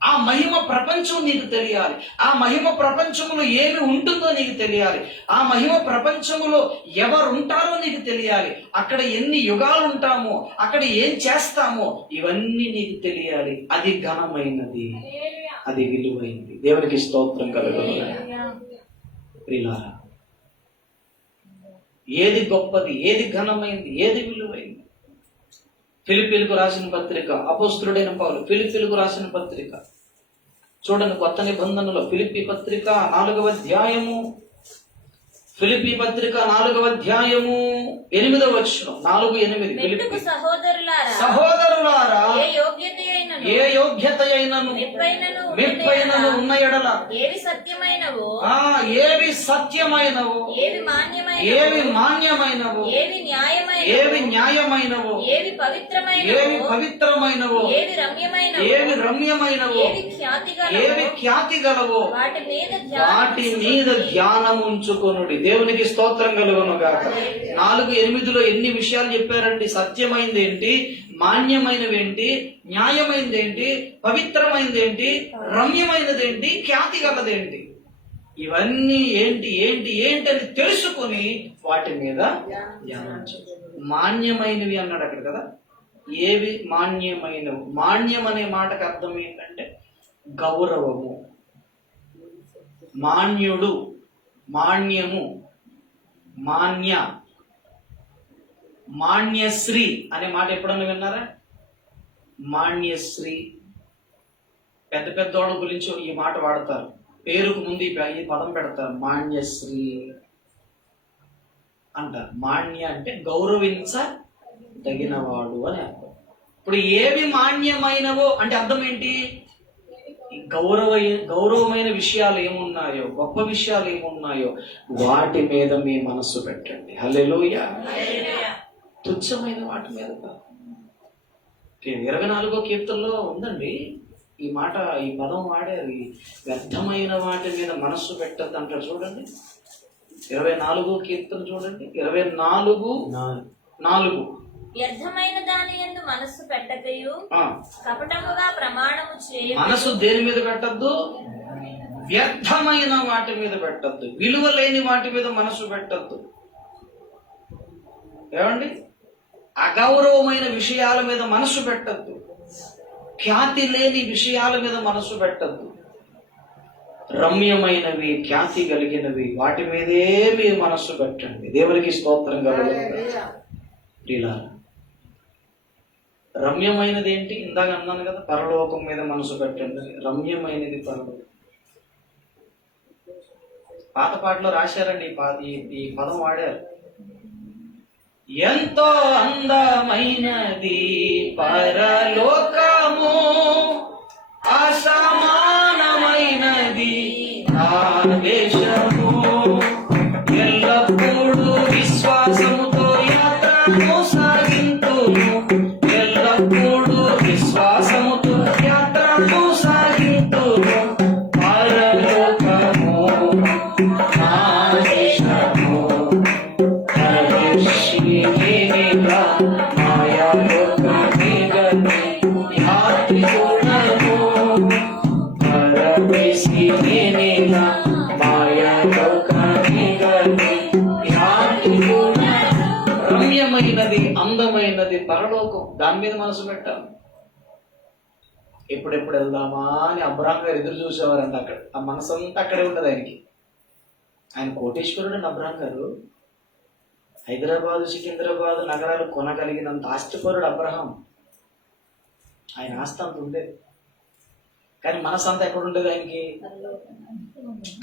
ఆ మహిమ ప్రపంచం నీకు తెలియాలి. ఆ మహిమ ప్రపంచంలో ఏమి ఉంటుందో నీకు తెలియాలి. ఆ మహిమ ప్రపంచంలో ఎవరు ఉంటారో నీకు తెలియాలి. అక్కడ ఎన్ని యుగాలు ఉంటామో, అక్కడ ఏం చేస్తామో, ఇవన్నీ నీకు తెలియాలి. అది ఘనమైనది, అది విలువైనది. దేవునికి స్తోత్రం కలుగును. ప్రియులారా, ఏది గొప్పది, ఏది ఘనమైంది, ఏది విలువైంది? ఫిలిప్పీలకు రాసిన పత్రిక, అపోస్తలుడైన పౌలు ఫిలిప్పీలకు రాసిన పత్రిక చూడండి, కొత్త నిబంధనలో ఫిలిప్పీ పత్రిక 4వ అధ్యాయము, ఫిలిప్పీ పత్రిక 4వ అధ్యాయము 8వ వచనం, 4:8. ఫిలిప్పీ సహోదరులారా, ఏ యోగ్యత అయినను మెప్పైనను ఉన్న ఎడల ఏవి సత్యమైనవో, ఏవి మాన్యమైనవో, ఏవి న్యాయమైనవో, ఏవి పవిత్రమైనవో, ఏవి రమ్యమైనవో, ఏవి ఖ్యాతి గలవో, వాటి మీద ధ్యానం ఉంచుకొనుడి. దేవునికి స్తోత్రం కలుగును గాక. 4:8లో ఎన్ని విషయాలు చెప్పారండి? సత్యమైనది ఏంటి, మాన్యమైనవి ఏంటి, న్యాయమైనది ఏంటి, పవిత్రమైనది ఏంటి, రమ్యమైనది ఏంటి, ఖ్యాతి గలదేంటి, ఇవన్నీ ఏంటి ఏంటి ఏంటి అని తెలుసుకొని వాటి మీద ధ్యానించు. మాన్యమైనవి అన్నాడు అక్కడ కదా. ఏవి మాన్యమైనవి? మాన్యం అనే మాటకు అర్థం ఏంటంటే గౌరవము. మాన్యుడు, మాన్యము, మాన్య, మాన్యశ్రీ అనే మాట ఎప్పుడన్నా విన్నారా? మాన్యశ్రీ, పెద్ద పెద్దోళ్ళ గురించి ఈ మాట వాడతారు. పేరుకు ముందు ఈ పదం పెడతారు, మాన్యశ్రీ అంటారు. మాన్య అంటే గౌరవించదగినవాడు అని అర్థం. ఇప్పుడు ఏవి మాన్యమైనవో అంటే అర్థం ఏంటి? గౌరవమైన విషయాలు ఏమున్నాయో, గొప్ప విషయాలు ఏమున్నాయో వాటి మీద మీ మనస్సు పెట్టండి. హల్లెలూయా. తుచ్చమైన వాటి మీద కాదు. 24వ కీర్తనలో ఉందండి ఈ మాట, ఈ పదం వాడారు. వ్యర్థమైన వాటి మీద మనస్సు పెట్టద్దు అంటారు. చూడండి 24వ కీర్తన చూడండి, 24:4. వ్యర్థమైన దాని యందు మనస్సు పెట్టకయు, కపటముగా ప్రమాణము చేయు. మనసు దేని మీద పెట్టద్దు? వ్యర్థమైన వాటి మీద పెట్టద్దు. విలువ లేని వాటి మీద మనసు పెట్టద్దు. ఏమండి? అగౌరవమైన విషయాల మీద మనసు పెట్టద్దు. ఖ్యాతి లేని విషయాల మీద మనసు పెట్టద్దు. రమ్యమైనవి, ఖ్యాతి కలిగినవి వాటి మీదే మీరు మనస్సు పెట్టండి. దేవునికి స్తోత్రం కలుగుతుంది. ప్రియులారా, రమ్యమైనది ఏంటి? ఇందాక అన్నాను కదా, పరలోకం మీద మనసు పెట్టండి. రమ్యమైనది పరలోకం. పాత పాటలో రాశారండి, ఈ పదం వాడారు. ఎంతో అందమైనది పరలోకము, అసమానమైనది నా దేశము, ఎల్లప్పుడూ విశ్వాసముతో యాత్రను సాగింతును, ఎల్లప్పుడూ విశ్వాసముతో యాత్రను సాగింతును. పరలోకము నా దేశము, మాయాలోకమే యాత్రికుడము, పరమేశి ఘనమైనది, అందమైనది పరలోకం. దాని మీద మనసు పెట్టాలి. ఎప్పుడెప్పుడు వెళ్దామా అని అబ్రహాం గారు ఎదురు చూసేవారంట. అక్కడ ఆ మనసు అంతా అక్కడే ఉండదు ఆయనకి. ఆయన కోటేశ్వరుడు అని అబ్రహాం గారు. హైదరాబాదు, సికింద్రాబాద్ నగరాలు కొనగలిగినంత ఆస్తిపరుడు అబ్రహాం. ఆయన ఆస్తి అంత ఉండేది. కానీ మనసు అంతా ఎక్కడ ఉండేది ఆయనకి?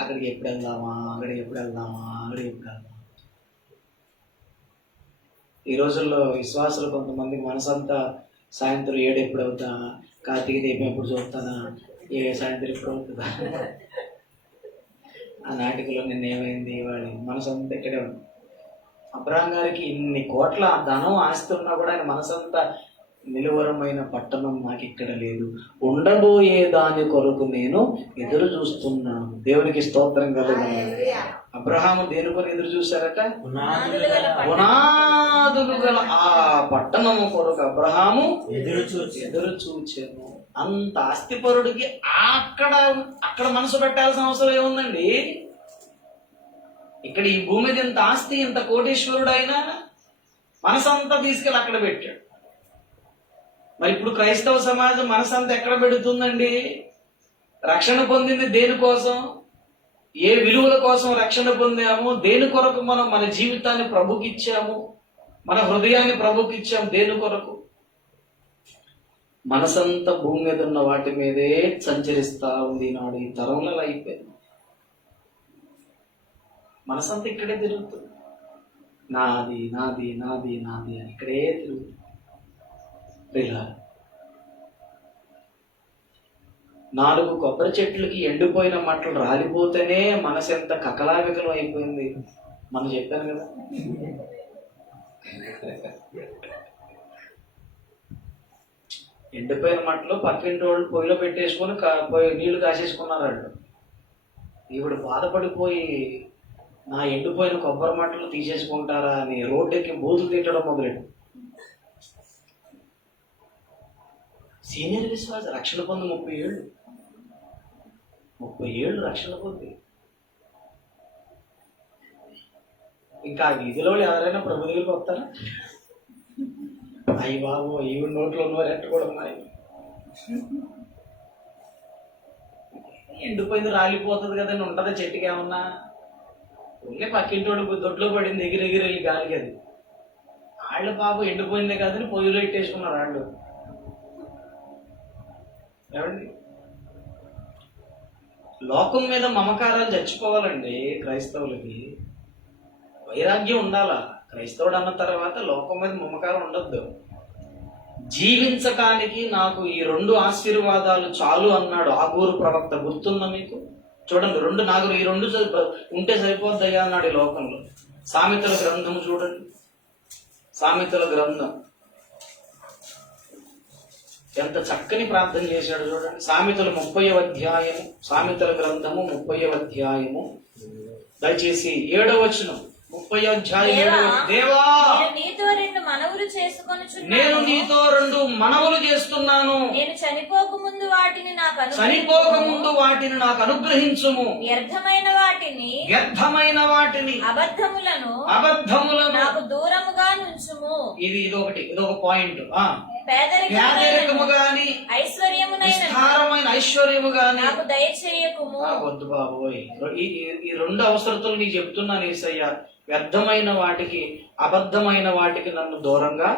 అక్కడికి ఎప్పుడు వెళ్దామా, అక్కడికి ఎప్పుడు వెళ్దామా, అక్కడికి ఎప్పుడు వెళ్దామా. ఈ రోజుల్లో విశ్వాసులు కొంతమంది మనసంతా సాయంత్రం 7 ఎప్పుడు అవుతా, కార్తీక దీపం ఎప్పుడు చూస్తానా, సాయంత్రం ఎప్పుడు అవుతుందా, ఆ నాటికలో నిన్న ఏమైంది, వాడి మనసంతా ఇక్కడే ఉంది. అబ్రహాం గారికి ఇన్ని కోట్ల ధనం ఆస్తి ఉన్నా కూడా ఆయన మనసంతా నిలువరమైన పట్టణం నాకు ఇక్కడ లేదు, ఉండబోయే దాని కొరకు నేను ఎదురు చూస్తున్నాను. దేవునికి స్తోత్రం కలుగును. అబ్రహాము దేని కొరకు ఎదురు చూశారట? పునాదులు గల ఆ పట్టణము కొరకు అబ్రహాము ఎదురు చూచాను. అంత ఆస్తిపరుడికి అక్కడ మనసు పెట్టాల్సిన అవసరం ఏముందండి? ఇక్కడ ఈ భూమి మీద ఇంత ఆస్తి, ఇంత కోటీశ్వరుడు అయినా మనసంతా తీసుకెళ్ళి అక్కడ పెట్టాడు. మరి ఇప్పుడు క్రైస్తవ సమాజం మనసంతా ఎక్కడ పెడుతుందండి? రక్షణ పొందింది దేనికోసం? ఏ విలువల కోసం రక్షణ పొందాము? దేని కొరకు మనం మన జీవితాన్ని ప్రభుకి ఇచ్చాము? మన హృదయాన్ని ప్రభుకి ఇచ్చాము దేని కొరకు? మనసంతా భూమి మీద ఉన్న వాటి మీదే సంచరిస్తా ఉంది నాడు. ఈ తరంలో అయిపోయింది. మనసంతా ఇక్కడే తిరుగుతుంది. నాది నాది నాది నాది అని ఇక్కడే తిరుగుతుంది. 4 కొబ్బరి చెట్లకి ఎండిపోయిన మట్టలు రాలిపోతేనే మనసు ఎంత కకలావికలం అయిపోయింది. మనం చెప్పాను కదా. ఎండిపోయిన మట్టలు పక్కింటి వాళ్ళు పొయ్యిలో పెట్టేసుకొని నీళ్లు కాసేసుకున్నారు వాళ్ళు. ఈవిడ బాధపడిపోయి నా ఎండిపోయిన కొబ్బరి మట్టలు తీసేసుకుంటారా అని రోడ్డెక్కి బూతులు తిట్టడం మొదలెట్టు. సీనియర్ విశ్వాస రక్షణ పొంది 30 ఏళ్ళు రక్షణ పొంది ఇంకా వీధిలో ఎవరైనా ప్రభు దగ్గరికి వస్తారా? అయ్యి బాబు ఈవిడ నోట్లో ఉన్నవారు ఎట్ట కూడా ఉన్నాయి. ఎండిపోయింది రాలిపోతుంది కదండి, ఉంటుందా చెట్టుకి ఏమన్నా? ఉండే పక్కింటోడు దొడ్లో పడింది ఎగిరెగిరి గాలికి. అది వాళ్ళు బాబు ఎండిపోయిందే కదని పొయ్యిలో ఇట్టేసుకున్నారు వాళ్ళు. ఏమండి, లోకం మీద మమకారాలు చచ్చిపోవాలండి. క్రైస్తవులకి వైరాగ్యం ఉండాలా. క్రైస్తవుడు అన్న తర్వాత లోకం మీద మమకారం ఉండద్దు. జీవించటానికి నాకు ఈ 2 ఆశీర్వాదాలు చాలు అన్నాడు ఆగూరు ప్రవక్త. గుర్తుందా మీకు? చూడండి, నాకు ఈ 2 ఉంటే సరిపోద్దయ్యా అన్నాడు ఈ లోకంలో. సామెతల గ్రంథము చూడండి. సామెతల గ్రంథం ఎంత చక్కని ప్రార్థన చేశాడు చూడండి. సామెతలు 30వ అధ్యాయము, సామెతల గ్రంథము 30వ అధ్యాయము, దయచేసి 7వ వచనం. 30వ అధ్యాయం. దేవా, నేను నీతో 2 మనవులు చేస్తున్నాను. నేను చనిపోక ముందు వాటిని నాకు అనుగ్రహించుము. వ్యర్థమైన వాటిని అబద్ధములను నాకు దూరముగా నుంచుము. ఇదొక పాయింట్. పేదరికము గాని ఐశ్వర్యము గాని నాకు దయచేయకుము. వద్దు బాబోయ్, ఈ 2 అవసరతలు నీకు చెప్తున్నాను యేసయ్య. వ్యర్థమైన వాటికి, అబద్ధమైన వాటికి నన్ను దూరంగా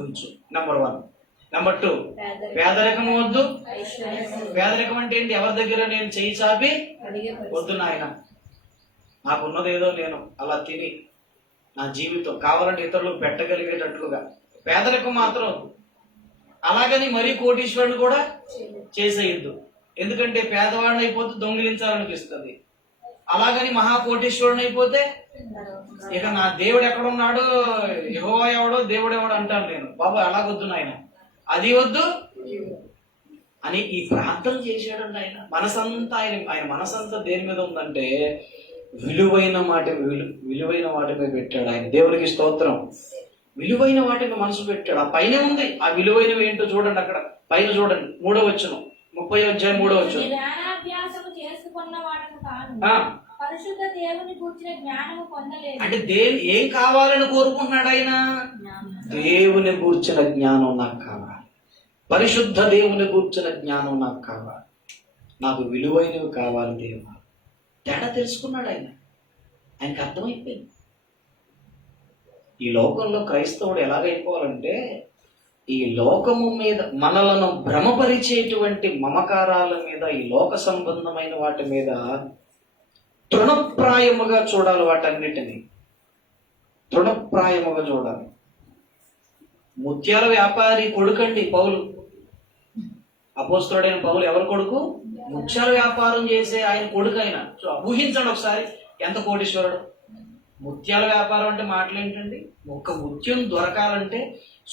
ఉంచు. నెంబర్ 1. నెంబర్ 2, పేదరికము వద్దు. పేదరికం అంటే ఏంటి? ఎవరి దగ్గర నేను చేయి చాపి వద్దు నాయన, నాకున్నదేదో నేను అలా తిని నా జీవితం కావాలంటే ఇతరులకు పెట్టగలిగేటట్లుగా. పేదరికం మాత్రం వద్దు. అలాగని మరీ కోటీశ్వరుడు కూడా చేసేయద్దు. ఎందుకంటే పేదవాడిని అయిపోతే దొంగిలించాలనిపిస్తుంది. అలాగని మహాకోటీశ్వరుని అయిపోతే ఇక నా దేవుడు ఎక్కడున్నాడు, యెహోవా ఎవడో దేవుడు ఎవడో అంటాను నేను. బాబా అలాగొద్దు నాయన, అది వద్దు అని ఈ ప్రార్థన చేశాడండి ఆయన. మనసంతా ఆయన మనసంతా దేని మీద ఉందంటే విలువైన వాటిపై పెట్టాడు ఆయన. దేవునికి స్తోత్రం. విలువైన వాటిని మనసు పెట్టాడు. ఆ పైన ఉంది. ఆ విలువైనవి ఏంటో చూడండి. అక్కడ పైన చూడండి, 3వ వచనం, 30వ అధ్యాయం 3వ వచనం. పరిశుద్ధ దేవుని గూర్చిన జ్ఞానము పొందలేదు. అంటే ఏం కావాలని కోరుకుంటున్నాడు ఆయన? దేవుని గూర్చిన జ్ఞానం నాకు కావాలి, పరిశుద్ధ దేవుని గూర్చిన జ్ఞానం నాకు కావాలి, నాకు విలువైనవి కావాలి దేవా. తేడా తెలుసుకున్నాడు ఆయన. ఆయనకు అర్థమైపోయింది ఈ లోకంలో క్రైస్తవుడు ఎలాగైపోవాలంటే, ఈ లోకము మీద మనలను భ్రమపరిచేటువంటి మమకారాల మీద, ఈ లోక సంబంధమైన వాటి మీద తృణప్రాయముగా చూడాలి. వాటన్నిటిని తృణప్రాయముగా చూడాలి. ముత్యాల వ్యాపారి కొడుకండి పౌలు. అపోస్తలుడైన పౌలు ఎవరి కొడుకు? ముత్యాల వ్యాపారం చేసే ఆయన కొడుకు. ఆయన ఊహించండి ఒకసారి, ఎంత కోటీశ్వరుడు. ముత్యాల వ్యాపారం అంటే మాటలేంటండి? ఒక్క ముత్యం దొరకాలంటే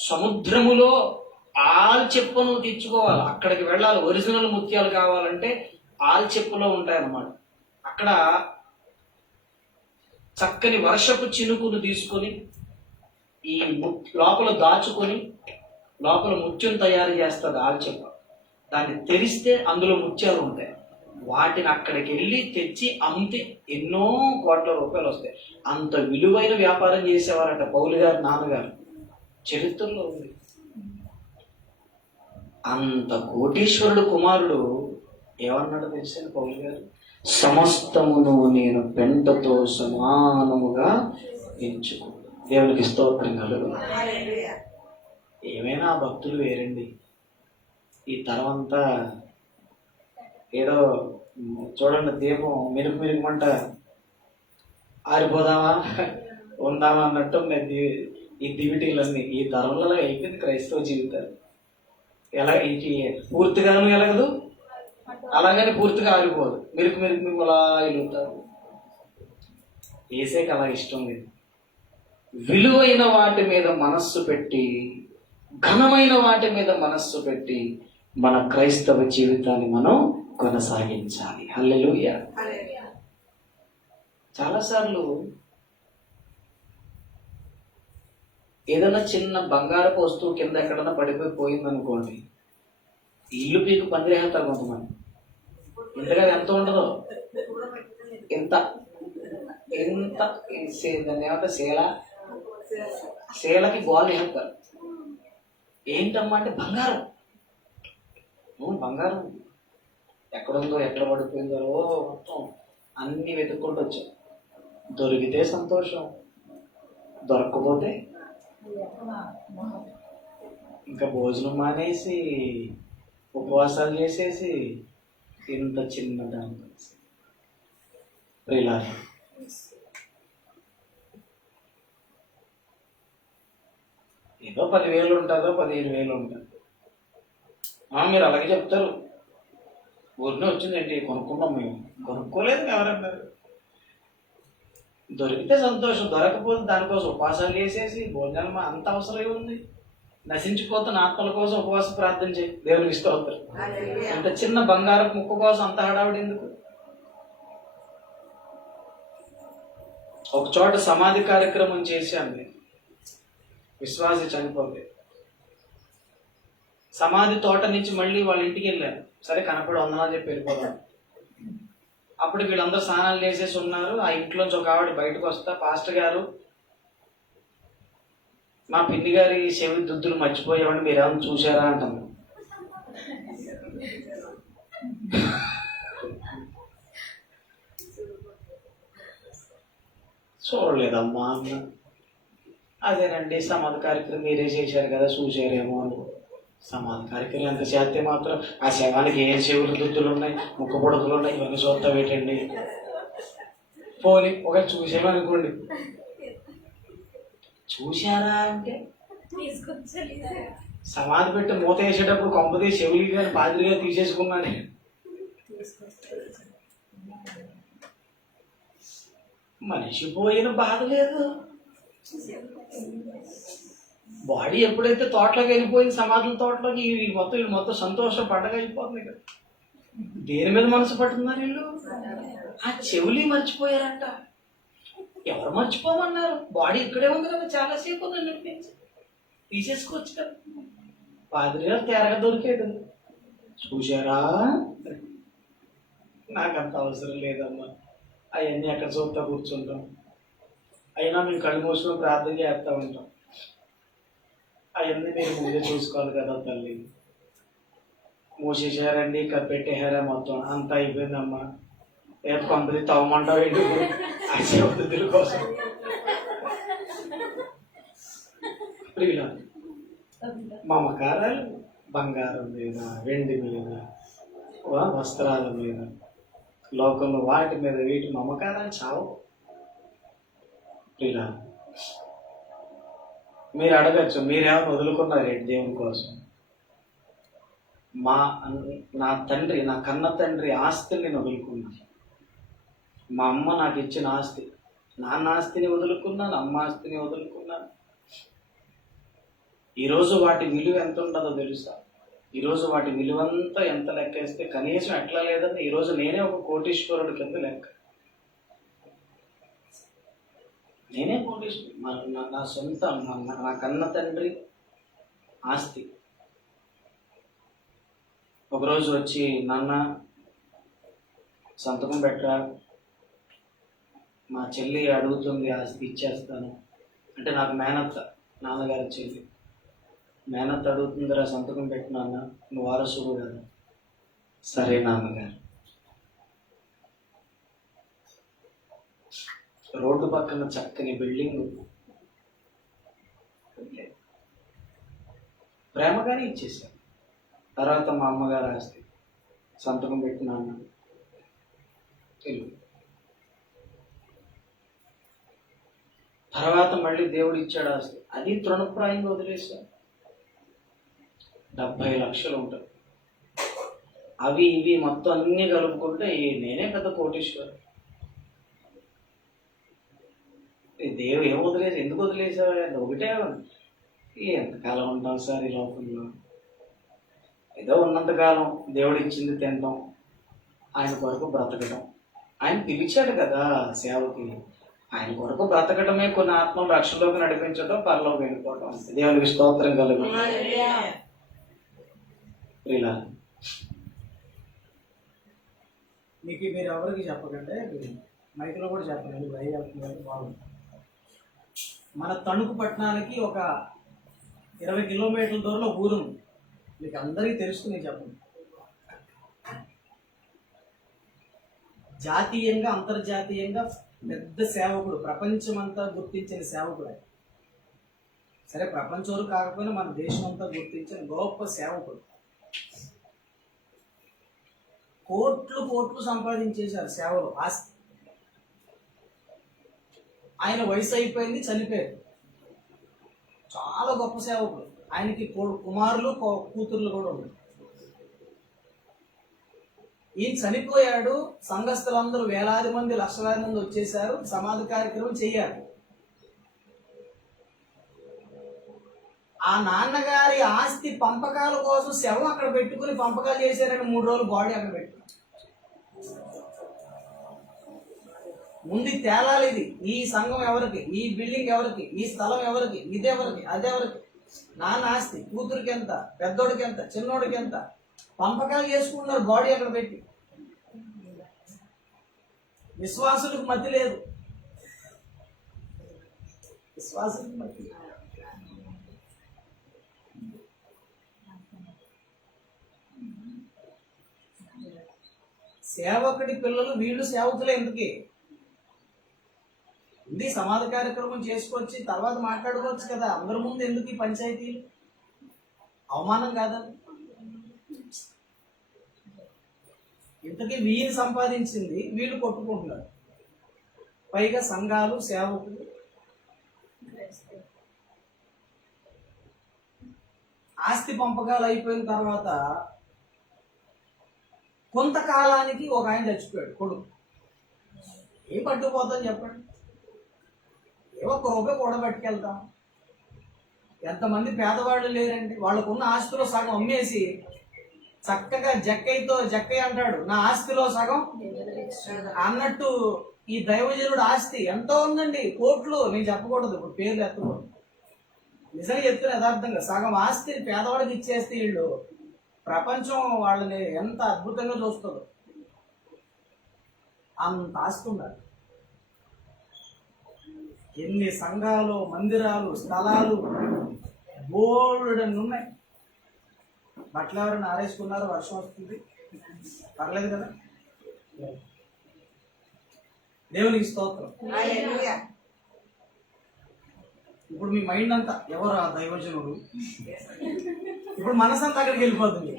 సముద్రములో ఆల్చెప్పను తెచ్చుకోవాలి, అక్కడికి వెళ్ళాలి. ఒరిజినల్ ముత్యాలు కావాలంటే ఆల్చెప్పులో ఉంటాయన్నమాట. అక్కడ చక్కని వర్షపు చినుకును తీసుకొని ఈ లోపల దాచుకొని లోపల ముత్యం తయారు చేస్తుంది ఆల్చెప్ప. దాన్ని తెరిస్తే అందులో ముత్యాలు ఉంటాయి. వాటిని అక్కడికి వెళ్ళి తెచ్చి అమ్మితే ఎన్నో కోట్ల రూపాయలు వస్తాయి. అంత విలువైన వ్యాపారం చేసేవారట పౌలు గారు నాన్నగారు. చరిత్రలో ఉంది. అంత కోటీశ్వరుడు కుమారుడు ఏమన్నాడు తెలిసిన పౌలు గారు? సమస్తమును నేను పెంటతో సమానముగా ఎంచుకో. దేవునికి స్తోత్రం కలుగు. ఏమైనా భక్తులు వేరండి. ఈ తరం అంతా ఏదో చూడండి, దీపం మెరుపు మెరుగుమంట ఆరిపోదామా ఉందామా అన్నట్టు ఈ దివిటీలన్నీ ఈ తరంలో అయిపోయింది క్రైస్తవ జీవితాలు. ఎలా ఇది పూర్తిగాను ఎలగదు, అలాగని పూర్తిగా ఆరిపోదు. మెరుపు మెరుపు అలా వెలుగుతారు. ఏసేకి అలా ఇష్టం లేదు. విలువైన వాటి మీద మనస్సు పెట్టి, ఘనమైన వాటి మీద మనస్సు పెట్టి మన క్రైస్తవ జీవితాన్ని మనం కొనసాగించాలి. హల్లెలూయా. చాలాసార్లు ఏదైనా చిన్న బంగారపు వస్తువు కింద ఎక్కడన్నా పడిపోయి పోయిందనుకోండి, ఇల్లు పీకు పందిరేస్తారు కొంతమంది. ఇంతగా ఎంత ఉండదో, ఇంత ఇంత దాన్ని ఏమంటే శీలకి గోలు వేస్తారు. ఏంటమ్మా అంటే బంగారం. బంగారం ఎక్కడుందో, ఎక్కడ పడిపోయిందో మొత్తం అన్ని వెతుక్కుంటూ వచ్చాం. దొరికితే సంతోషం, దొరకకపోతే ఇంకా భోజనం మానేసి ఉపవాసాలు చేసేసి ఇంత చిన్న దాని ప్రియులారా, ఏదో 10,000 ఉంటుందో 15,000 ఉంటుంది. మీరు అలాగే చెప్తారు. ఊరినే వచ్చిందేంటి, కొనుక్కున్నాం మేము. కొనుక్కోలేదు ఎవరన్నారు. దొరికితే సంతోషం, దొరకపోతే దానికోసం ఉపవాసాలు చేసేసి భోజనం అంత అవసరం ఉంది. నశించిపోతున్న ఆత్మల కోసం ఉపవాస ప్రార్థన చేయి. దేవునికి స్తోత్రం. అంత చిన్న బంగారపు ముక్క కోసం అంత హడావిడి ఎందుకు? ఒక చోట సమాధి కార్యక్రమం చేశాను నేను. విశ్వాసి చనిపోతే సమాధి తోట నుంచి మళ్ళీ వాళ్ళ ఇంటికి వెళ్ళాను. సరే కనపడి వందనాలు చెప్పి వెళ్ళిపోతాను. అప్పుడు వీళ్ళందరూ స్నానాలు చేసేసి ఉన్నారు. ఆ ఇంట్లోంచి ఒక ఆవిడ బయటకు వస్తా, పాస్టర్ గారు మా పిన్ని గారి చెవి దుద్దులు మర్చిపోయామని మీరేమన్నా చూసారా అంటాను. చూడలేదమ్మా అన్న. అదేనండి సమాధి కార్యక్రమం మీరే చేశారు కదా, చూసారేమో అనుకో. సమాధి కార్యక్రమం ఎంత చేస్తే మాత్రం ఆ శవానికి ఏం చెవులు దుద్దులు ఉన్నాయి, ముక్క పొడకలు ఉన్నాయి, ఇవన్నీ చూస్తా పెట్టండి. పోనీ ఒక చూసామనుకోండి, చూశారా అంటే సమాధి పెట్టి మూత వేసేటప్పుడు కొంపది చెవులు కానీ పాదిరిగా తీసేసుకున్నాను. మనిషి పోయిన బాధ లేదు. బాడీ ఎప్పుడైతే తోటలోకి వెళ్ళిపోయింది, సమాధుల తోటలోకి, వీళ్ళు మొత్తం సంతోషం పండగ అయిపోతుంది కదా. దేని మీద మనసు పట్టుకున్నారు వీళ్ళు? ఆ చెవులు మర్చిపోయారంట. ఎవరు మర్చిపోమన్నారు? బాడీ ఇక్కడే ఉంది కదా, చాలాసేపు ఉంది, నడిపించి తీసేసుకోవచ్చు కదా. పాదిరి గారు తేరగా దొరికాడు. చూశారా? నాకంత అవసరం లేదమ్మా. అవన్నీ ఎక్కడ చూస్తా కూర్చుంటాం. అయినా మేము కళ్ళు మూసుకొని ప్రార్థన చేస్తూ ఉంటాం. అవన్నీ మీరు ముందే చూసుకోవాలి కదా తల్లి. మూసేసారండి, పెట్టేశారా, మొత్తం అంతా అయిపోయిందమ్మా. ఏదో కొందరి తవ్వమంటావు ఏంటి అభివృద్ధుల కోసం. ప్రియుల మమకారాలు బంగారం మీద, వెండి మీద, వస్త్రాల మీద, లోకంలో వాటి మీద, వీటి మమకారాలు చావు. ప్రియుల మీరు అడగచ్చు, మీరేమైనా వదులుకున్నారేంటి దేవుని కోసం? నా తండ్రి, నా కన్న తండ్రి ఆస్తిని నేను వదులుకున్నాను. మా అమ్మ నాకు ఇచ్చిన ఆస్తి, నాన్న ఆస్తిని వదులుకున్నాను, అమ్మ ఆస్తిని వదులుకున్నాను. ఈరోజు వాటి విలువ ఎంత ఉంటుందో తెలుసా? ఈరోజు వాటి విలువంతా ఎంత లెక్కేస్తే కనీసం ఎట్లా లేదని ఈరోజు నేనే ఒక కోటీశ్వరుడు కింద లెక్క. నేనే కోటీశ్వరుడు. నా సొంత నా కన్న తండ్రి ఆస్తి. ఒకరోజు వచ్చి, నాన్న సంతకం పెట్టరా, మా చెల్లి అడుగుతుంది, ఆస్తి ఇచ్చేస్తాను అంటే, నాకు మేనత్త, నాన్నగారి చెల్లి మేనత్త అడుగుతుందిరా సంతకం పెట్టినాన్న, నువ్వు వారసుడు కదా. సరే నాన్నగారు. రోడ్డు పక్కన చక్కని బిల్డింగ్ ప్రేమగానే ఇచ్చేసాను. తర్వాత మా అమ్మగారు ఆస్తి సంతకం పెట్టినాన్న తర్వాత మళ్ళీ దేవుడు ఇచ్చాడు ఆస్తి, అది తృణప్రాయంగా వదిలేశాను. 70 లక్షలు ఉంటుంది. అవి ఇవి మొత్తం అన్నీ కలుపుకుంటే నేనే పెద్ద కోటీశ్వరు. దేవుడు ఏం వదిలేసి, ఎందుకు వదిలేసావు? ఒకటే, ఎంతకాలం ఉంటాం సార్ ఈ లోకంలో? ఏదో ఉన్నంతకాలం దేవుడు ఇచ్చింది తినడం, ఆయన కొరకు బ్రతకడం. ఆయన పిలిచాడు కదా సేవకి, ఆయన కొరకు బ్రతకడమే కొన్ని ఆత్మలు రక్షణలోకి నడిపించడం, పరలోకి వెళ్ళిపోవడం. దేవునికి స్తోత్రం కలుగు. ఇలా మీకు మీరు ఎవరికి చెప్పకంటే, మైక్లో కూడా చెప్పండి, భయ వెళ్తున్నారు బాగుంది. మన తణుకు పట్టణానికి ఒక 20 కిలోమీటర్ల దూరంలో ఊరుంది. మీకు అందరికీ తెలుసుకుని చెప్పండి. జాతీయంగా అంతర్జాతీయంగా పెద్ద సేవకుడు, ప్రపంచమంతా గుర్తించిన సేవకుడు. సరే, ప్రపంచంలో కాకపోయినా మన దేశం అంతా గుర్తించిన గొప్ప సేవకుడు. కోట్లు కోట్లు సంపాదించేశారు సేవలు, ఆస్తి. ఆయన వయసు అయిపోయింది, చనిపోయారు. చాలా గొప్ప సేవకుడు. ఆయనకి కుమారులు కూతుర్లు కూడా ఉన్నారు. ఈయన చనిపోయాడు. సంఘస్థులందరూ వేలాది మంది, లక్షలాది మంది వచ్చేసారు. సమాధి కార్యక్రమం చెయ్యాలి. ఆ నాన్నగారి ఆస్తి పంపకాల కోసం శవం అక్కడ పెట్టుకుని పంపకాలు చేశారని 3 రోజులు బాడీ అక్కడ పెట్టుకుని. ముందు తేలాలి, ఇది ఈ సంఘం ఎవరికి, ఈ బిల్డింగ్ ఎవరికి, ఈ స్థలం ఎవరికి, ఇదెవరికి, అదెవరికి, నాన్న ఆస్తి, కూతురికి ఎంత, పెద్దోడికి ఎంత, చిన్నోడికి ఎంత, పంపకాలు చేసుకుంటున్నారు బాడీ అక్కడ పెట్టి. విశ్వాసులకు మతి లేదు, విశ్వాసులకు మతి. సేవకుడి పిల్లలు వీళ్ళు సేవకులే. ఎందుకే ఇది సమాధి కార్యక్రమం చేసుకొచ్చి తర్వాత మాట్లాడుకోవచ్చు కదా. అందరి ముందు ఎందుకు ఈ పంచాయతీలు? అవమానం కాదా? ఇంతకీ వీళ్ళు సంపాదించింది వీళ్ళు కొట్టుకుంటున్నారు. పైగా సంఘాలు, సేవకులు. ఆస్తి పంపకాలు అయిపోయిన తర్వాత కొంతకాలానికి ఒక ఆయన చచ్చిపోయాడు, కొడుకు. ఏం పట్టుకుపోతాం చెప్పండి? ఒక్క రూపాయి కూడా పట్టుకెళ్తాం. ఎంతమంది పేదవాళ్ళు లేరండి, వాళ్ళకున్న ఆస్తిలో సగం అమ్మేసి చక్కగా జక్కయ్య అంటాడు, నా ఆస్తిలో సగం అన్నట్టు. ఈ దైవజనుడు ఆస్తి ఎంతో ఉందండి, కోట్లు. నేను చెప్పకూడదు, ఇప్పుడు పేర్లు ఎత్తకూడదు. నిజంగా చెప్తున్న యథార్థంగా సగం ఆస్తిని పేదవాడికి ఇచ్చేస్తే వీళ్ళు ప్రపంచం వాళ్ళని ఎంత అద్భుతంగా చూస్తుందో. అంత ఆస్తున్నారు. ఎన్ని సంఘాలు, మందిరాలు, స్థలాలు బోల్డన్ని ఉన్నాయి. బట్టలు ఎవరైనా ఆరేసుకున్నారు, వర్షం వస్తుంది, పర్లేదు కదా. దేవునికి స్తోత్రం. ఇప్పుడు మీ మైండ్ అంతా ఎవరు ఆ దైవజనుడు, ఇప్పుడు మనసంతా అక్కడికి వెళ్ళిపోతుంది.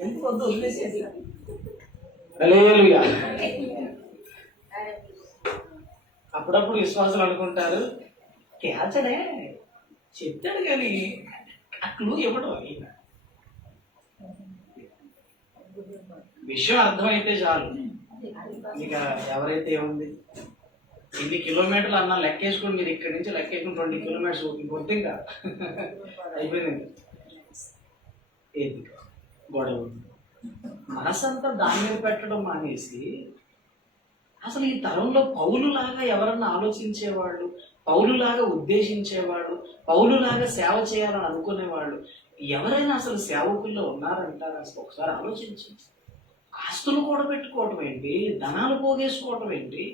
వెళ్ళిపోద్దు, వదిలేసేది. హల్లెలూయా. అప్పుడప్పుడు విశ్వాసులు అనుకుంటారు, తేల్చడే చెప్తాడు కానీ అట్లు ఇవ్వడం అయిన విషయం అర్థమైతే చాలు. ఇక ఎవరైతే ఏముంది, ఇన్ని కిలోమీటర్లు అన్నా లెక్కేసుకుని, మీరు ఇక్కడి నుంచి లెక్కేసుకుని 20 కిలోమీటర్స్ ఇంకొద్ది ఇంకా అయిపోయింది. ఏది గొడవ మనసంతా దాని మీద పెట్టడం మానేసి, అసలు ఈ తరంలో పౌలులాగా ఎవరన్నా ఆలోచించేవాళ్ళు, పౌలులాగా ఉద్దేశించేవాళ్ళు, పౌలులాగా సేవ చేయాలని అనుకునేవాళ్ళు ఎవరైనా అసలు సేవకుల్లో ఉన్నారంటారా? అసలు ఒకసారి ఆలోచించి. ఆస్తులు కూడబెట్టుకోవటం ఏంటి, ధనాలు పోగేసుకోవటం ఏంటి?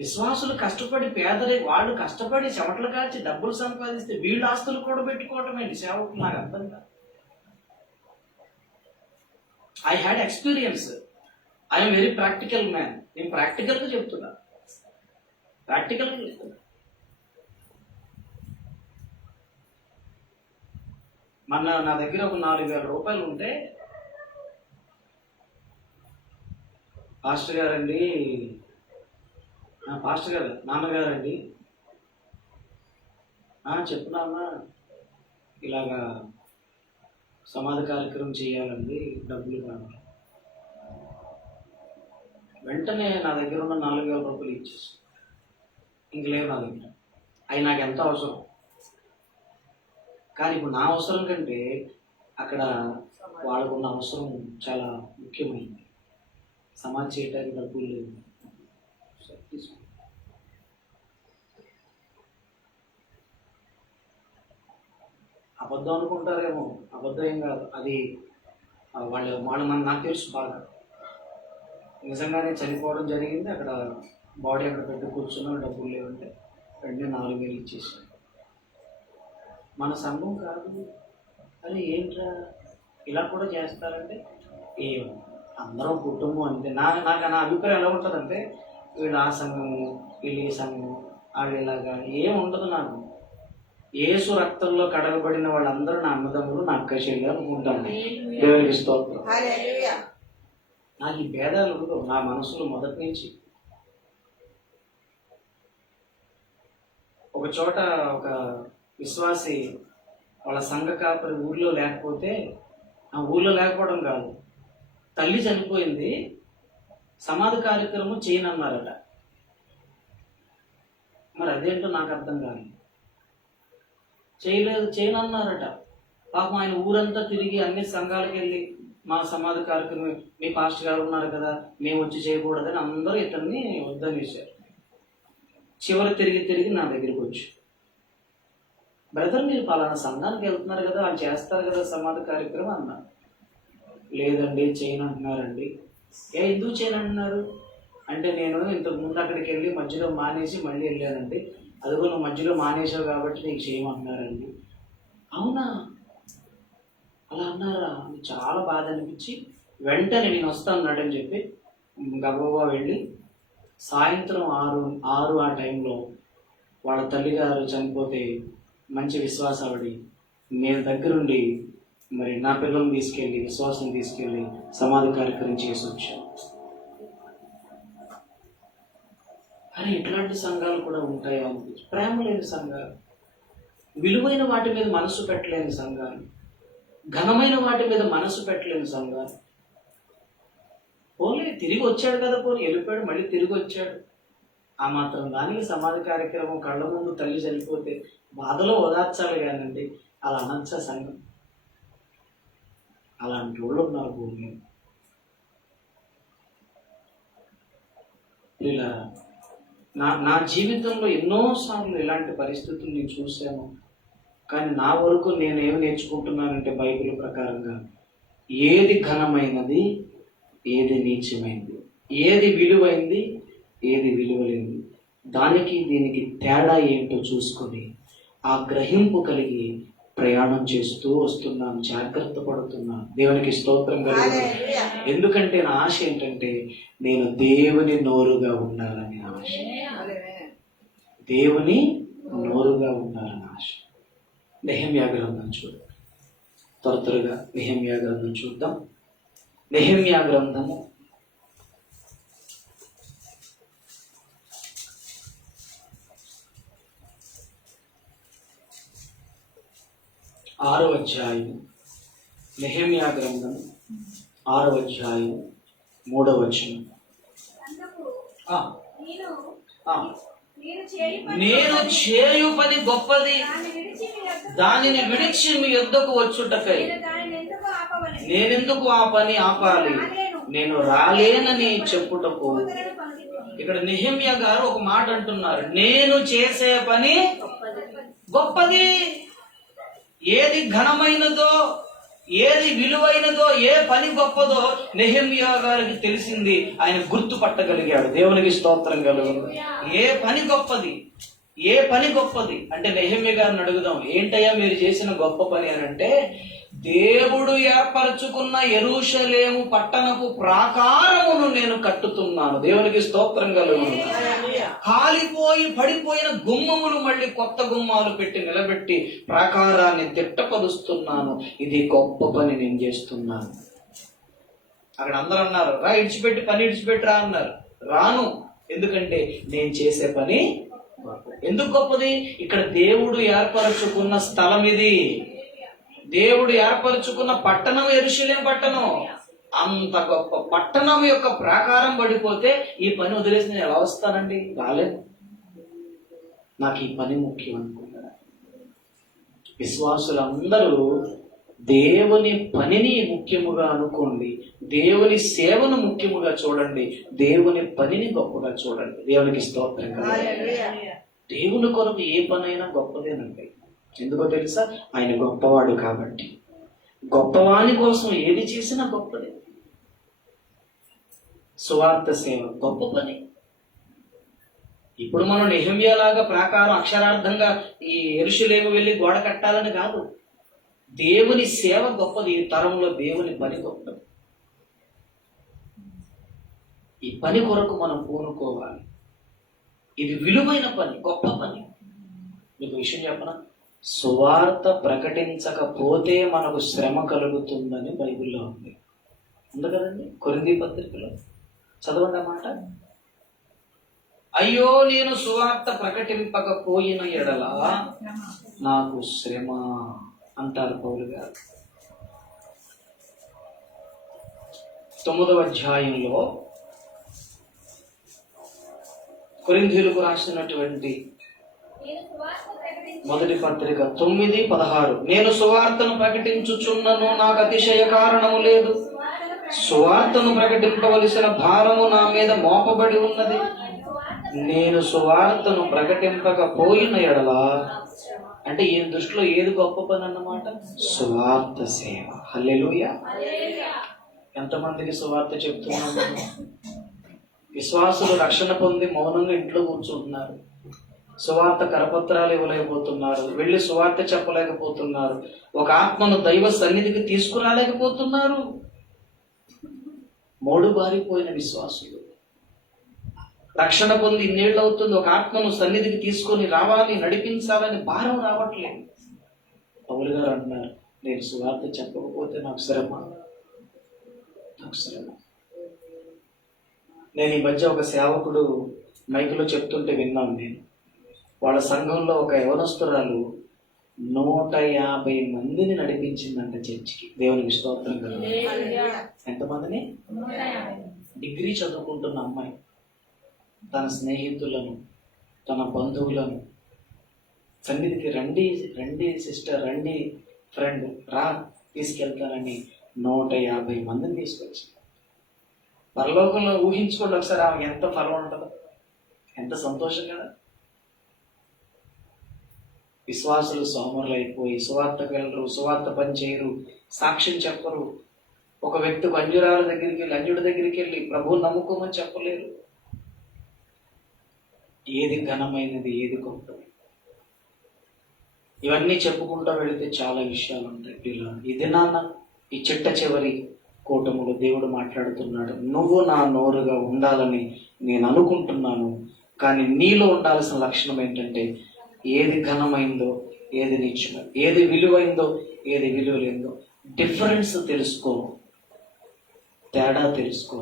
విశ్వాసులు కష్టపడి వాళ్ళు కష్టపడి చెమటలు కాల్చి డబ్బులు సంపాదిస్తే వీళ్ళు ఆస్తులు కూడబెట్టుకోవటం ఏంటి? సేవకులు నాకు అర్థం కాదు. I had experience. I'm very practical man. నేను ప్రాక్టికల్గా చెప్తున్నా. మొన్న నా దగ్గర ఒక 4,000 రూపాయలు ఉంటే, పాస్టర్ గారండి, పాస్టర్ గారు నాన్నగారండి చెప్తున్నా, ఇలాగా సమాధి కార్యక్రమం చేయాలండి, డబ్బులు కావాలి. వెంటనే నా దగ్గర ఉన్న 4,000 రూపాయలు ఇచ్చేసి, ఇంక లేవు నా దగ్గర. అవి నాకు ఎంత అవసరం. కానీ ఇప్పుడు నా అవసరం కంటే అక్కడ వాళ్ళకున్న అవసరం చాలా ముఖ్యమైనది. సమాధి చేయడానికి డబ్బులు లేవు. అబద్ధం అనుకుంటారేమో, అబద్ధం ఏం కాదు అది. వాళ్ళు నాకు తెలుసు బాగా. నిజంగానే చనిపోవడం జరిగింది. అక్కడ బాడీ అక్కడ పెట్టి కూర్చున్నా, డబ్బులు లేవంటే వెంటనే 4,000 ఇచ్చేసాను. మన సంఘం కాదు అని ఏంట్రా ఇలా కూడా చేస్తారంటే, ఏం అందరం కుటుంబం అంతే. నాకు నా అభిప్రాయం ఎలా ఉంటుందంటే, వీళ్ళు ఆ సంఘము, వీళ్ళు ఈ సంఘము, వాళ్ళు ఇలాగా ఏం ఉండదు. నాకు యేసు రక్తంలో కడగబడిన వాళ్ళందరూ నా అన్నదమ్ములు, నా అక్క చెల్లెలు అనుకుంటాను. దేవునికి స్తోత్రం. నాకు ఈ భేదాలు ఉండవు నా మనసులో మొదటి నుంచి. ఒక చోట ఒక విశ్వాసి వాళ్ళ సంఘ కాపరి ఊర్లో లేకపోతే, ఆ ఊర్లో లేకపోవడం కాదు, తల్లి చనిపోయింది, సమాధి కార్యక్రమం చేయనన్నారట. మరి అదేంటో నాకు అర్థం కాదు. చేయనన్నారట. పాపం ఆయన ఊరంతా తిరిగి అన్ని సంఘాలకు వెళ్ళి, మా సమాధి కార్యక్రమం మీ పాస్టర్ గారు ఉన్నారు కదా, మేము వచ్చి చేయకూడదని అందరూ ఇతన్ని వద్దనేసారు. చివరి తిరిగి నా దగ్గరికి వచ్చి, బ్రదర్ మీరు పలానా సంఘానికి వెళ్తున్నారు కదా, వాళ్ళు చేస్తారు కదా సమాధి కార్యక్రమం అన్నారు. లేదండి చేయను అంటున్నారండి. ఎందుకు చేయను అంటున్నారు అంటే, నేను ఇంతకుముందు అక్కడికి వెళ్ళి మధ్యలో మానేసి మళ్ళీ వెళ్ళానండి. అదిగో నువ్వు మధ్యలో మానేసావు కాబట్టి నీకు చేయమంటున్నారండి. అవునా, అలా అన్నారా? చాలా బాధ అనిపించి వెంటనే నేను వస్తాను అని చెప్పి గబగబా వెళ్ళి, సాయంత్రం 6 ఆ టైంలో వాళ్ళ తల్లిగారు చనిపోతే మంచి విశ్వాసావిడి నేను దగ్గరుండి మరి నా పిల్లల్ని తీసుకెళ్ళి, విశ్వాసం తీసుకెళ్ళి సమాధి కార్యక్రమం చేసి వచ్చాను. కానీ ఇట్లాంటి సంఘాలు కూడా ఉంటాయా అనిపించి, ప్రేమ లేని సంఘాలు, విలువైన వాటి మీద మనసు పెట్టలేని సంఘాలు, ఘనమైన వాటి మీద మనసు పెట్టలేని సంఘాలు. పోలే తిరిగి వచ్చాడు కదా, పోనీ వెళ్ళిపోయాడు, మళ్ళీ తిరిగి వచ్చాడు. ఆ మాత్రం దానికి సమాధి కార్యక్రమం కళ్ళ ముందు తల్లి చనిపోతే బాధలో ఓదార్చాలి కానండి, అలా అనొచ్చా సంఘం? అలాంటి వాళ్ళు ఉన్నారు భూమి. ఇలా నా జీవితంలో ఎన్నోసార్లు ఇలాంటి పరిస్థితులు నేను చూశాను. కానీ నా వరకు నేను ఏమి నేర్చుకుంటున్నానంటే, బైబిల్ ప్రకారంగా ఏది ఘనమైనది, ఏది నీచమైనది, ఏది విలువైంది, ఏది విలువలేంది, దానికి దీనికి తేడా ఏంటో చూసుకొని ఆ గ్రహింపు కలిగి ప్రయాణం చేస్తూ వస్తున్నాను, జాగ్రత్త పడుతున్నాను. దేవునికి స్తోత్రం కలుగుతుంది. ఎందుకంటే నా ఆశ ఏంటంటే నేను దేవుని నోరుగా ఉండాలని ఆశ, దేవుని నోరుగా ఉండాలని ఆశ. నెహెమ్యా గ్రంథం చూద్దాం, త్వరగా నెహెమ్యా గ్రంథం చూద్దాం. నెహెమ్యా గ్రంథము 6వ అధ్యాయం. నెహెమ్యా గ్రంథం 6వ అధ్యాయం 3వ వచనం. నేను చేయు పని గొప్పది, దానిని విడిచి మీ యొద్దకు వచ్చుటకై నేనెందుకు ఆ పని ఆపాలి, నేను రాలేనని చెప్పుటకు. ఇక్కడ నెహెమ్యా గారు ఒక మాట అంటున్నారు, నేను చేసే పని గొప్పది. ఏది ఘనమైనదో, ఏది విలువైనదో, ఏ పని గొప్పదో నెహెమ్యా గారికి తెలిసింది. ఆయన గుర్తుపట్టగలిగాడు. దేవునికి స్తోత్రం కలుగును. ఏ పని గొప్పది, ఏ పని గొప్పది అంటే నెహెమ్యా గారిని అడుగుదాం, ఏంటయ్యా మీరు చేసిన గొప్ప పని అని అంటే, దేవుడు ఏర్పరచుకున్న యెరూషలేము పట్టణపు ప్రాకారమును నేను కట్టుతున్నాను. దేవునికి స్తోత్రం కలుగును. కాలిపోయి పడిపోయిన గుమ్మములు మళ్ళీ కొత్త గుమ్మాలు పెట్టి నిలబెట్టి ప్రాకారాన్ని తిట్టపరుస్తున్నాను. ఇది గొప్ప పని నేను చేస్తున్నాను. అక్కడ అందరూ అన్నారు, రా ఇడిచిపెట్టి పని ఇడిచిపెట్టి రా అన్నారు. రాను, ఎందుకంటే నేను చేసే పని ఎందుకు గొప్పది. ఇక్కడ దేవుడు ఏర్పరచుకున్న స్థలం ఇది, దేవుడు ఏర్పరచుకున్న పట్టణం యెరూషలేము పట్టణం. అంత గొప్ప పట్టణం యొక్క ప్రాకారం పడిపోతే ఈ పని వదిలేసి నేను ఎలా వస్తానండి, రాలేదు. నాకు ఈ పని ముఖ్యం అనుకున్నాను. విశ్వాసులందరూ దేవుని పనిని ముఖ్యముగా అనుకోండి, దేవుని సేవను ముఖ్యముగా చూడండి, దేవుని పనిని గొప్పగా చూడండి. దేవునికి స్తోత్రం కదా. దేవుని కొరకు ఏ పనైనా గొప్పదేనండి. ఎందుకో తెలుసా, ఆయన గొప్పవాడు కాబట్టి. గొప్పవాని కోసం ఏది చేసినా గొప్పదే. సువార్త సేవ గొప్ప పని. ఇప్పుడు మనం నెహెమ్యా లాగా ప్రాకారం అక్షరార్థంగా ఈ యెరూషలేము వెళ్ళి గోడ కట్టాలని కాదు. దేవుని సేవ గొప్పది. ఈ తరంలో దేవుని పని గొప్పది. ఈ పని కొరకు మనం పూనుకోవాలి. ఇది విలువైన పని, గొప్ప పని. మీకు విషయం చెప్పనా, సువార్త ప్రకటించకపోతే మనకు శ్రమ కలుగుతుందని బైబిల్లో ఉంది కదండి. కొరింథీ పత్రికలో చదవండి మాట. అయ్యో నేను సువార్త ప్రకటింపకపోయిన ఎడల నాకు శ్రమ అంటారు పౌలు గారు. 9వ అధ్యాయంలో కొరింథీయులకు రాసినటువంటి మొదటి పత్రిక 9:16. నేను సువార్తను ప్రకటించుచున్నను, నాకు అతిశయ కారణము లేదు. సువార్తను ప్రకటింపవలసిన భారము నా మీద మోపబడి ఉన్నది. నేను సువార్తను ప్రకటింపకపోయిన ఎడల అంటే ఈ దృష్టిలో ఏది గొప్ప పని అన్నమాట, సువార్త సేవ. హల్లెలూయా. ఎంతమందికి సువార్త చెప్తున్నాము? విశ్వాసులు రక్షణ పొంది మౌనంగా ఇంట్లో కూర్చుంటున్నారు. సువార్త కరపత్రాలు ఇవ్వలేకపోతున్నారు, వెళ్ళి సువార్త చెప్పలేకపోతున్నారు, ఒక ఆత్మను దైవ సన్నిధికి తీసుకురాలేకపోతున్నారు. మోడు బారిపోయిన విశ్వాసులు. రక్షణ పొంది ఇన్నేళ్ళు అవుతుంది, ఒక ఆత్మను సన్నిధికి తీసుకొని రావాలి, నడిపించాలని భారం రావట్లేదు. పౌలు గారు అంటున్నారు, నేను సువార్త చెప్పకపోతే నాకు శ్రమ, నాకు శ్రమ. నేను ఈ మధ్య ఒక సేవకుడు మైకులో చెప్తుంటే విన్నాను. నేను వాళ్ళ సంఘంలో ఒక యవనస్తురాలు 150 మందిని నడిపించిందంట చర్చికి. దేవునికి స్తోత్రం కదా. ఎంతమందిని? డిగ్రీ చదువుకుంటున్న అమ్మాయి తన స్నేహితులను, తన బంధువులను సన్నిధికి రండి రండి సిస్టర్, రండి ఫ్రెండ్, రా తీసుకెళ్తానని 150 మందిని తీసుకొచ్చింది. పరలోకంలో ఊహించుకోండి ఒకసారి, ఆమె ఎంత ఫలం ఉంటుందో, ఎంత సంతోషం కదా. విశ్వాసులు సోమరులు అయిపోయి సువార్తకు వెళ్ళరు, సువార్త పని చేయరు, సాక్ష్యం చెప్పరు. ఒక వ్యక్తి అంజురాల దగ్గరికి వెళ్ళి అంజుడి దగ్గరికి వెళ్ళి ప్రభువు నమ్ముకోమని చెప్పలేరు. ఏది ఘనమైనది, ఏది గొప్పది, ఇవన్నీ చెప్పుకుంటూ వెళితే చాలా విషయాలు ఉంటాయి పిల్లలు. ఇది నాన్న ఈ చిట్ట చివరి కూటములో దేవుడు మాట్లాడుతున్నాడు. నువ్వు నా నోరుగా ఉండాలని నేను అనుకుంటున్నాను, కానీ నీలో ఉండాల్సిన లక్షణం ఏంటంటే ఏది ఘనమైందో, ఏది నిత్యమో, ఏది విలువైందో, ఏది విలువ లేదో డిఫరెన్స్ తెలుసుకో, తేడా తెలుసుకో.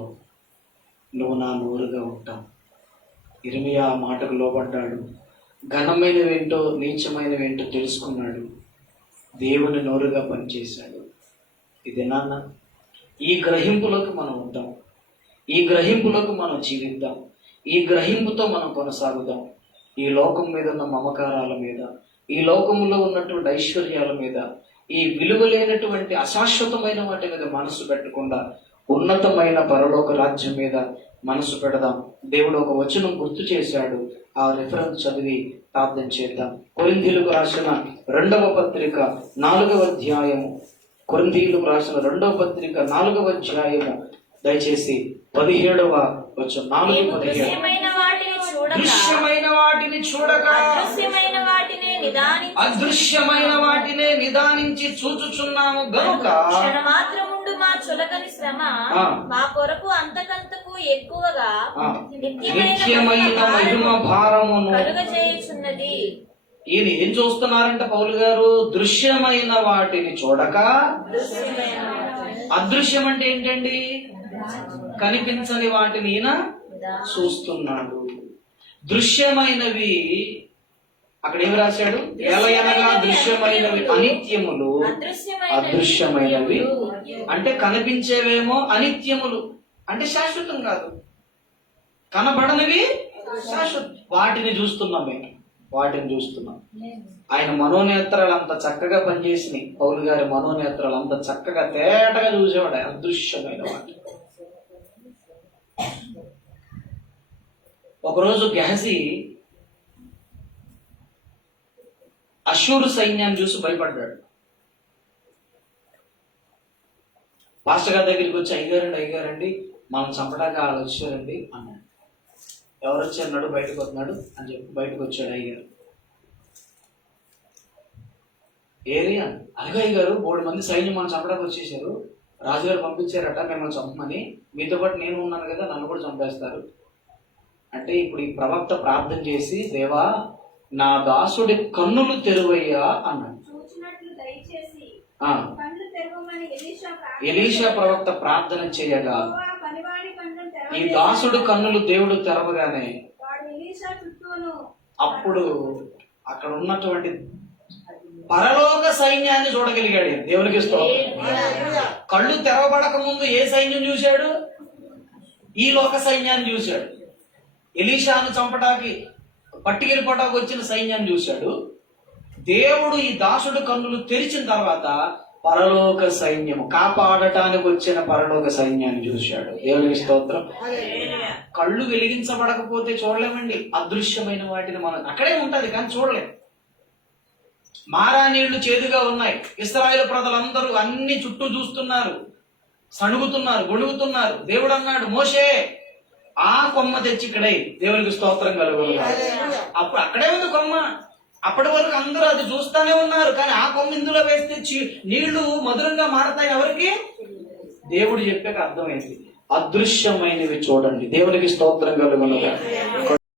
నువ్వు నా నోరుగా ఉంటావు. ఇర్మియా ఆ మాటకు లోబడ్డాడు. ఘనమైనవేంటో నీచమైనవేంటో తెలుసుకున్నాడు. దేవుని నోరుగా పనిచేశాడు. ఇది నాన్న ఈ గ్రహింపులోకి మనం వద్దాం, ఈ గ్రహింపులోకి మనం జీవిద్దాం, ఈ గ్రహింపుతో మనం కొనసాగుదాం. ఈ లోకం మీద ఉన్న మమకారాల మీద, ఈ లోకంలో ఉన్నటువంటి ఐశ్వర్యాల మీద, ఈ విలువలేనటువంటి అశాశ్వతమైన వాటి మీద మనసు పెట్టకుండా ఉన్నతమైన పరలోక రాజ్యం మీద మనసు పెడదాం. దేవుడు ఒక వచనం గుర్తు చేశాడు, ఆ రిఫరెన్స్ చదివి ప్రార్థన చేద్దాం. కొరింథీయులకు రాసిన 2వ పత్రిక 4వ అధ్యాయము, కొరింథీయులకు రాసిన 2వ పత్రిక 4వ అధ్యాయము దయచేసి 17వ వచనం. 4:17. దృశ్యమైన వాటిని చూడక అదృశ్యమైన వాటినే నిదానించి చూచుచున్నాము గనుక క్షణమాత్రముండు మా చులకని శ్రమ మా కొరకు అంతకంతకు ఎక్కువగా నిత్యమైన మహిమ భారమును కలుగజేయుచున్నది. ఈయన ఏం చూస్తున్నారంట పౌలు గారు? దృశ్యమైన వాటిని చూడక. అదృశ్యం అంటే ఏంటండి? కనిపించని వాటిని ఈయన చూస్తున్నాడు. దృశ్యమైనవి అక్కడ ఏమి రాశాడు? ఎలయనగా దృశ్యమైనవి అనిత్యములు, అదృశ్యమైనవి అంటే కనిపించేవేమో అనిత్యములు అంటే శాశ్వతం కాదు, కనబడనివి శాశ్వతం. వాటిని చూస్తున్నాం మేము, వాటిని చూస్తున్నాం. ఆయన మనోనేత్రాలు అంత చక్కగా పనిచేసినాయి. పౌలు గారి మనోనేత్రాలు అంత చక్కగా తేటగా చూసేవాడు అదృశ్యమైన వాటి. ఒకరోజు గెహజీ అష్షూరు సైన్యాన్ని చూసి భయపడ్డాడు. పాస్టర్ గారి దగ్గరికి వచ్చి అయ్యారండి మనం చంపడానికి వాళ్ళు వచ్చారండి అన్నాడు. ఎవరు వచ్చారన్నాడు? బయటకు వస్తున్నాడు అని చెప్పి బయటకు వచ్చాడు అయ్యారు. ఏరియా అదిగో అయ్యారు 3 మంది సైన్యం మనం చంపడానికి వచ్చేసారు, రాజుగారు పంపించారట మిమ్మల్ని చంపమని, మీతో పాటు నేను ఉన్నాను కదా నన్ను కూడా చంపేస్తారు అంటే. ఇప్పుడు ఈ ప్రవక్త ప్రార్థన చేసి, దేవా నా దాసుడి కన్నులు తెరువయ్యా అన్నాడు. ఎలీషా ప్రవక్త ప్రార్థన చేయగా ఈ దాసుడు కన్నులు దేవుడు తెరవగానే అప్పుడు అక్కడ ఉన్నటువంటి పరలోక సైన్యాన్ని చూడగలిగాడు. దేవునికి స్తోత్రం. కళ్ళు తెరవబడక ముందు ఏ సైన్యం చూశాడు? ఈ లోక సైన్యాన్ని చూశాడు. ఎలీషాను చంపడానికి పట్టుకెళ్ళిపోవడానికి వచ్చిన సైన్యాన్ని చూశాడు. దేవుడు ఈ దాసుడు కన్నులు తెరిచిన తర్వాత పరలోక సైన్యము, కాపాడటానికి వచ్చిన పరలోక సైన్యాన్ని చూశాడు. దేవునికి స్తోత్రం. కళ్ళు వెలిగించబడకపోతే చూడలేమండి అదృశ్యమైన వాటిని. మనం అక్కడే ఉంటది కానీ చూడలేం. మారా నీళ్లు చేదుగా ఉన్నాయి. ఇశ్రాయేలు ప్రజలందరూ అన్ని చుట్టూ చూస్తున్నారు, సణుగుతున్నారు, గొణుగుతున్నారు. దేవుడు అన్నాడు, మోషే ఆ కొమ్మ తెచ్చి ఇక్కడే. దేవునికి స్తోత్రం కలుగును. అప్పుడు అక్కడే ఉంది కొమ్మ. అప్పటి వరకు అందరూ అది చూస్తానే ఉన్నారు, కానీ ఆ కొమ్మ ఇందులో వేస్తే నీళ్లు మధురంగా మారతాయి. ఎవరికి? దేవుడు చెప్పాక అర్థమైంది. అదృశ్యమైనవి చూడండి. దేవునికి స్తోత్రం కలుగును.